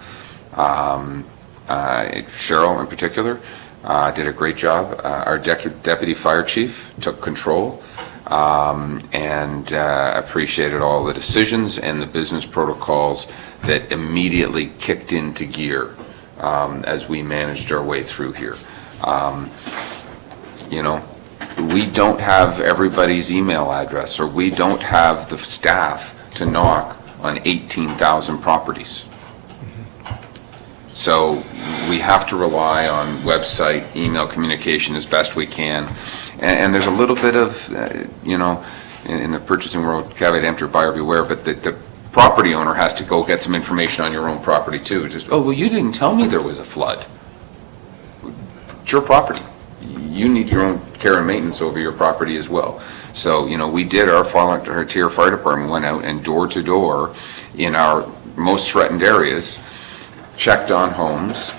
Cheryl in particular did a great job. Our deputy fire chief took control and appreciated all the decisions and the business protocols that immediately kicked into gear as we managed our way through here. We don't have everybody's email address, or we don't have the staff to knock on 18,000 properties. So we have to rely on website, email communication as best we can. And there's a little bit of, in the purchasing world, caveat emptor, buyer beware, but the property owner has to go get some information on your own property too. Just, oh, well, you didn't tell me there was a flood. It's your property. You need your own care and maintenance over your property as well. So, we did our volunteer fire department went out and door to door in our most threatened areas, checked on homes,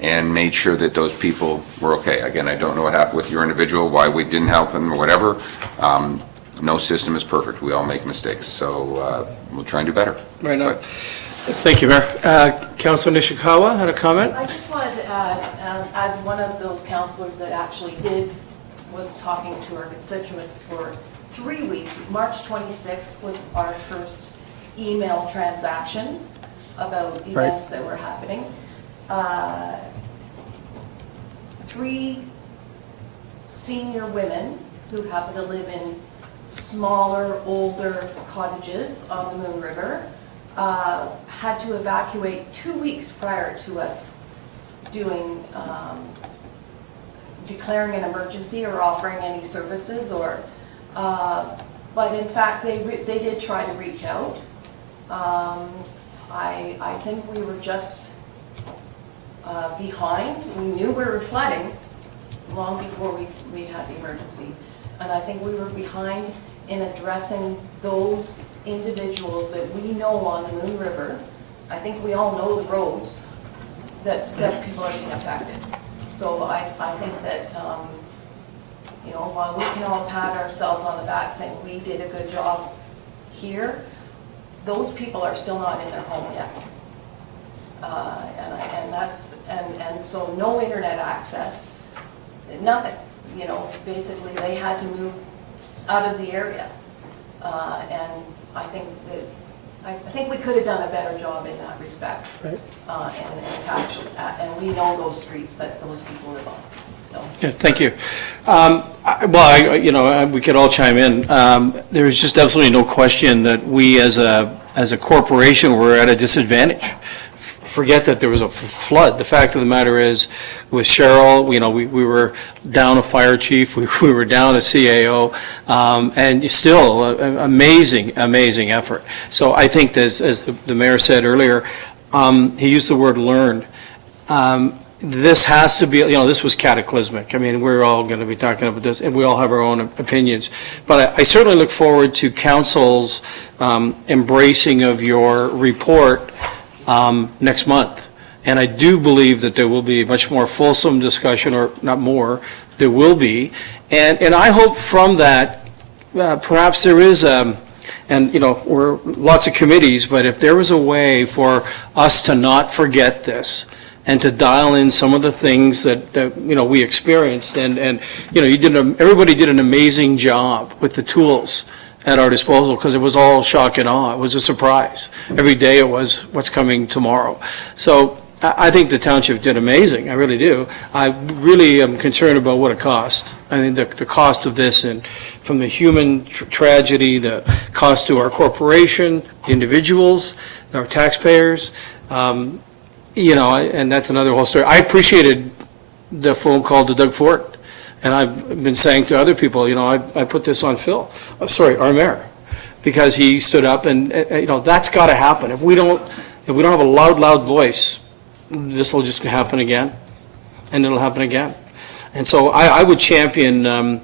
and made sure that those people were okay. Again, I don't know what happened with your individual, why we didn't help them or whatever. No system is perfect. We all make mistakes. So we'll try and do better. Right on. Thank you, Mayor. Councilor Nishikawa had a comment? I just wanted to add, as one of those councillors that actually was talking to our constituents for 3 weeks. March 26th was our first email transactions about events that were happening. 3 senior women who happen to live in smaller, older cottages on the Moon River had to evacuate 2 weeks prior to us doing declaring an emergency or offering any services, or but in fact they did try to reach out. I think we were just behind. We knew we were flooding long before we had the emergency, and I think we were behind in addressing those individuals that we know on the Moon River. I think we all know the roads that people are being affected. So I think that, while we can all pat ourselves on the back saying we did a good job here, those people are still not in their home yet. And so no internet access, nothing. Basically they had to move out of the area. And I think we could have done a better job in that respect. Right. And we know those streets that those people live on. So. Yeah, thank you. We could all chime in. There is just absolutely no question that we as a as a corporation, we're at a disadvantage. Forget that there was a flood. The fact of the matter is, with Cheryl, we were down a fire chief, we were down a CAO, and still, amazing effort. So I think, as the mayor said earlier, he used the word learned. This has to be, this was cataclysmic. I mean, we're all going to be talking about this, and we all have our own opinions. But I certainly look forward to council's embracing of your report next month. And I do believe that there will be much more fulsome discussion, or not more, there will be. And I hope from that, perhaps there is, we're lots of committees, but if there was a way for us to not forget this, and to dial in some of the things that we experienced, and everybody did an amazing job with the tools at our disposal, because it was all shock and awe. It was a surprise. Every day it was what's coming tomorrow. So I think the township did amazing. I really do. I really am concerned about what it cost. I think the cost of this, and from the human tragedy, the cost to our corporation, individuals, our taxpayers, and that's another whole story. I appreciated the phone call to Doug Fort. And I've been saying to other people, I put this on Phil, our mayor, because he stood up, and that's got to happen. If we don't have a loud voice, this will just happen again, and it'll happen again. And so I would champion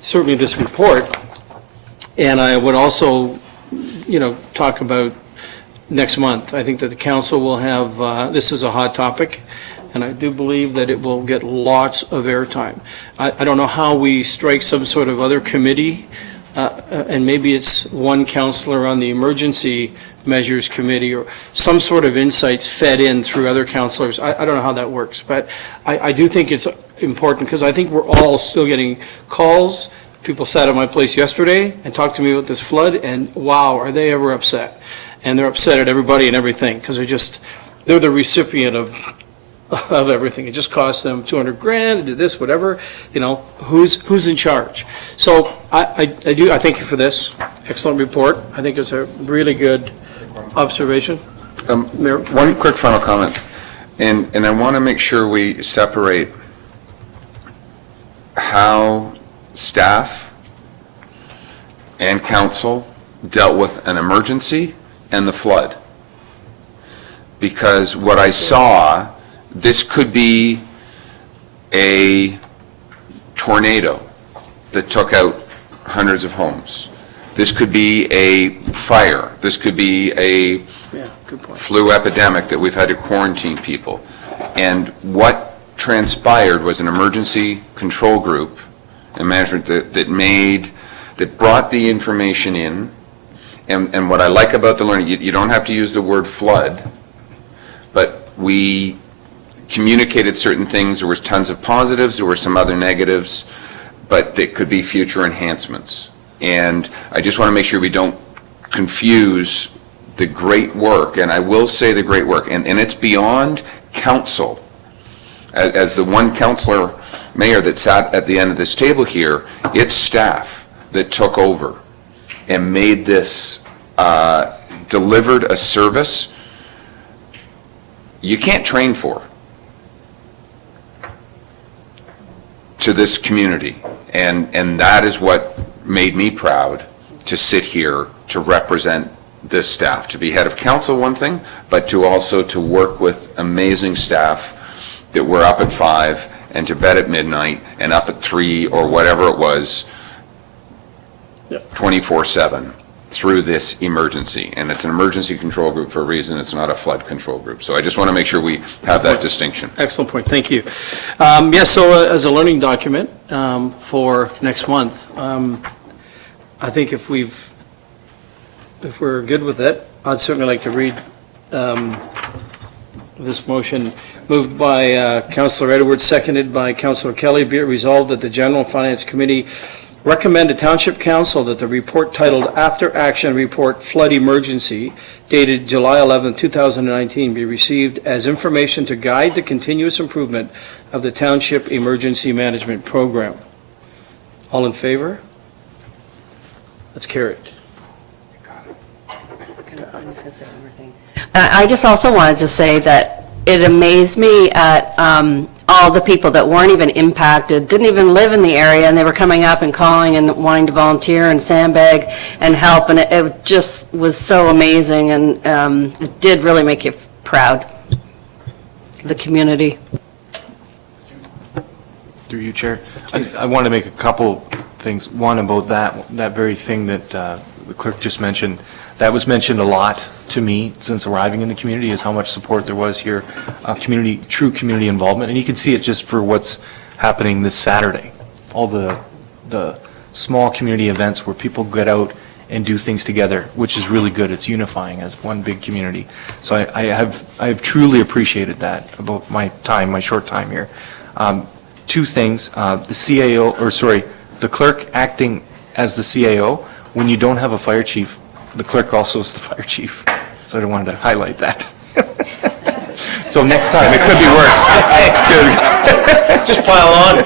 certainly this report, and I would also, talk about next month. I think that the council will have, this is a hot topic, and I do believe that it will get lots of airtime. I don't know how we strike some sort of other committee, and maybe it's one councillor on the emergency measures committee, or some sort of insights fed in through other councillors. I don't know how that works, but I do think it's important, because I think we're all still getting calls. People sat at my place yesterday and talked to me about this flood, and wow, are they ever upset? And they're upset at everybody and everything, because they're the recipient of everything. It just cost them $200,000 to do this, whatever, who's in charge? So I thank you for this excellent report. I think it's a really good observation. Mayor? One quick final comment, and I want to make sure we separate how staff and council dealt with an emergency and the flood. Because what I saw, this could be a tornado that took out hundreds of homes. This could be a fire. This could be a flu epidemic that we've had to quarantine people. And what transpired was an emergency control group and management that brought the information in. And what I like about the learning, you don't have to use the word flood, but we communicated certain things. There was tons of positives, there were some other negatives, but they could be future enhancements. And I just want to make sure we don't confuse the great work, and I will say the great work, and it's beyond council. As the one councillor mayor that sat at the end of this table here, it's staff that took over and made this, delivered a service you can't train for to this community. And that is what made me proud to sit here to represent this staff, to be head of council, one thing, but to also to work with amazing staff that were up at 5 and to bed at midnight and up at 3 or whatever it was, 24/7 through this emergency. And it's an emergency control group for a reason. It's not a flood control group. So I just want to make sure we have that distinction. Excellent point. Thank you. So as a learning document for next month, I think if we're good with it, I'd certainly like to read this motion moved by Councillor Edwards, seconded by Councillor Kelly. Be it resolved that the General Finance Committee recommend to Township Council that the report titled After Action Report Flood Emergency dated July 11, 2019 be received as information to guide the continuous improvement of the Township Emergency Management Program. All in favor? That's carried. I just also wanted to say that it amazed me at all the people that weren't even impacted, didn't even live in the area, and they were coming up and calling and wanting to volunteer and sandbag and help, and it just was so amazing, and it did really make you proud, the community. Through you, Chair. I want to make a couple things. One, about that very thing that the clerk just mentioned. That was mentioned a lot to me since arriving in the community, is how much support there was here, true community involvement. And you can see it just for what's happening this Saturday. All the small community events where people get out and do things together, which is really good. It's unifying as one big community. So I have truly appreciated that about my short time here. Two things, the clerk acting as the CAO, when you don't have a fire chief, the clerk also is the fire chief. So I wanted to highlight that. So next time, it could be worse. Just pile on.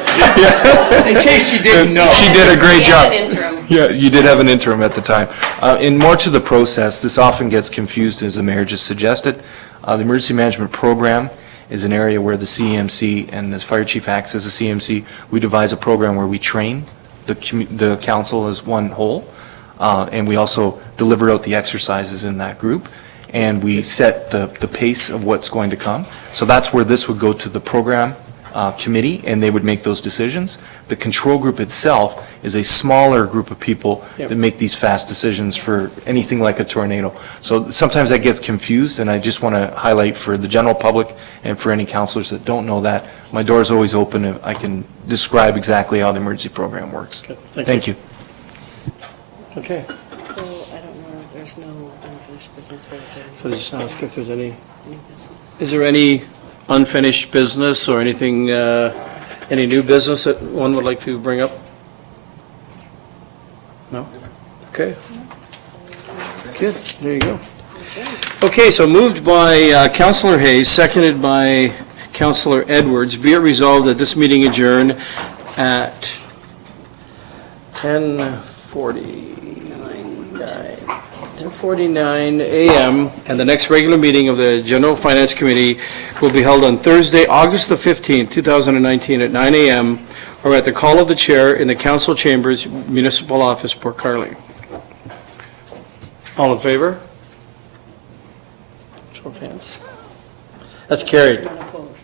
In case you didn't know. She did a great job. We had an interim. Yeah, you did have an interim at the time. And more to the process, this often gets confused, as the mayor just suggested. The emergency management program is an area where the CMC and the fire chief acts as a CMC. We devise a program where we train the council as one whole, and we also deliver out the exercises in that group, and we set the pace of what's going to come. So that's where this would go to the program committee, and they would make those decisions. The control group itself is a smaller group of people that make these fast decisions for anything like a tornado. So sometimes that gets confused, and I just want to highlight for the general public and for any councilors that don't know that, my door is always open if I can describe exactly how the emergency program works. Okay, Thank you. Okay. So I don't know, there's no unfinished business, but is there? So just ask if there's any, New business? is there any unfinished business or anything, any new business that one would like to bring up? No? Okay. Good, there you go. Okay, so moved by Councillor Hayes, seconded by Councillor Edwards. Be it resolved that this meeting adjourn at 10:49 a.m. and the next regular meeting of the General Finance Committee will be held on Thursday, August the 15th, 2019 at 9 a.m. or at the call of the chair in the council chambers, Municipal Office, Port Carley. All in favor? Show of hands. That's carried.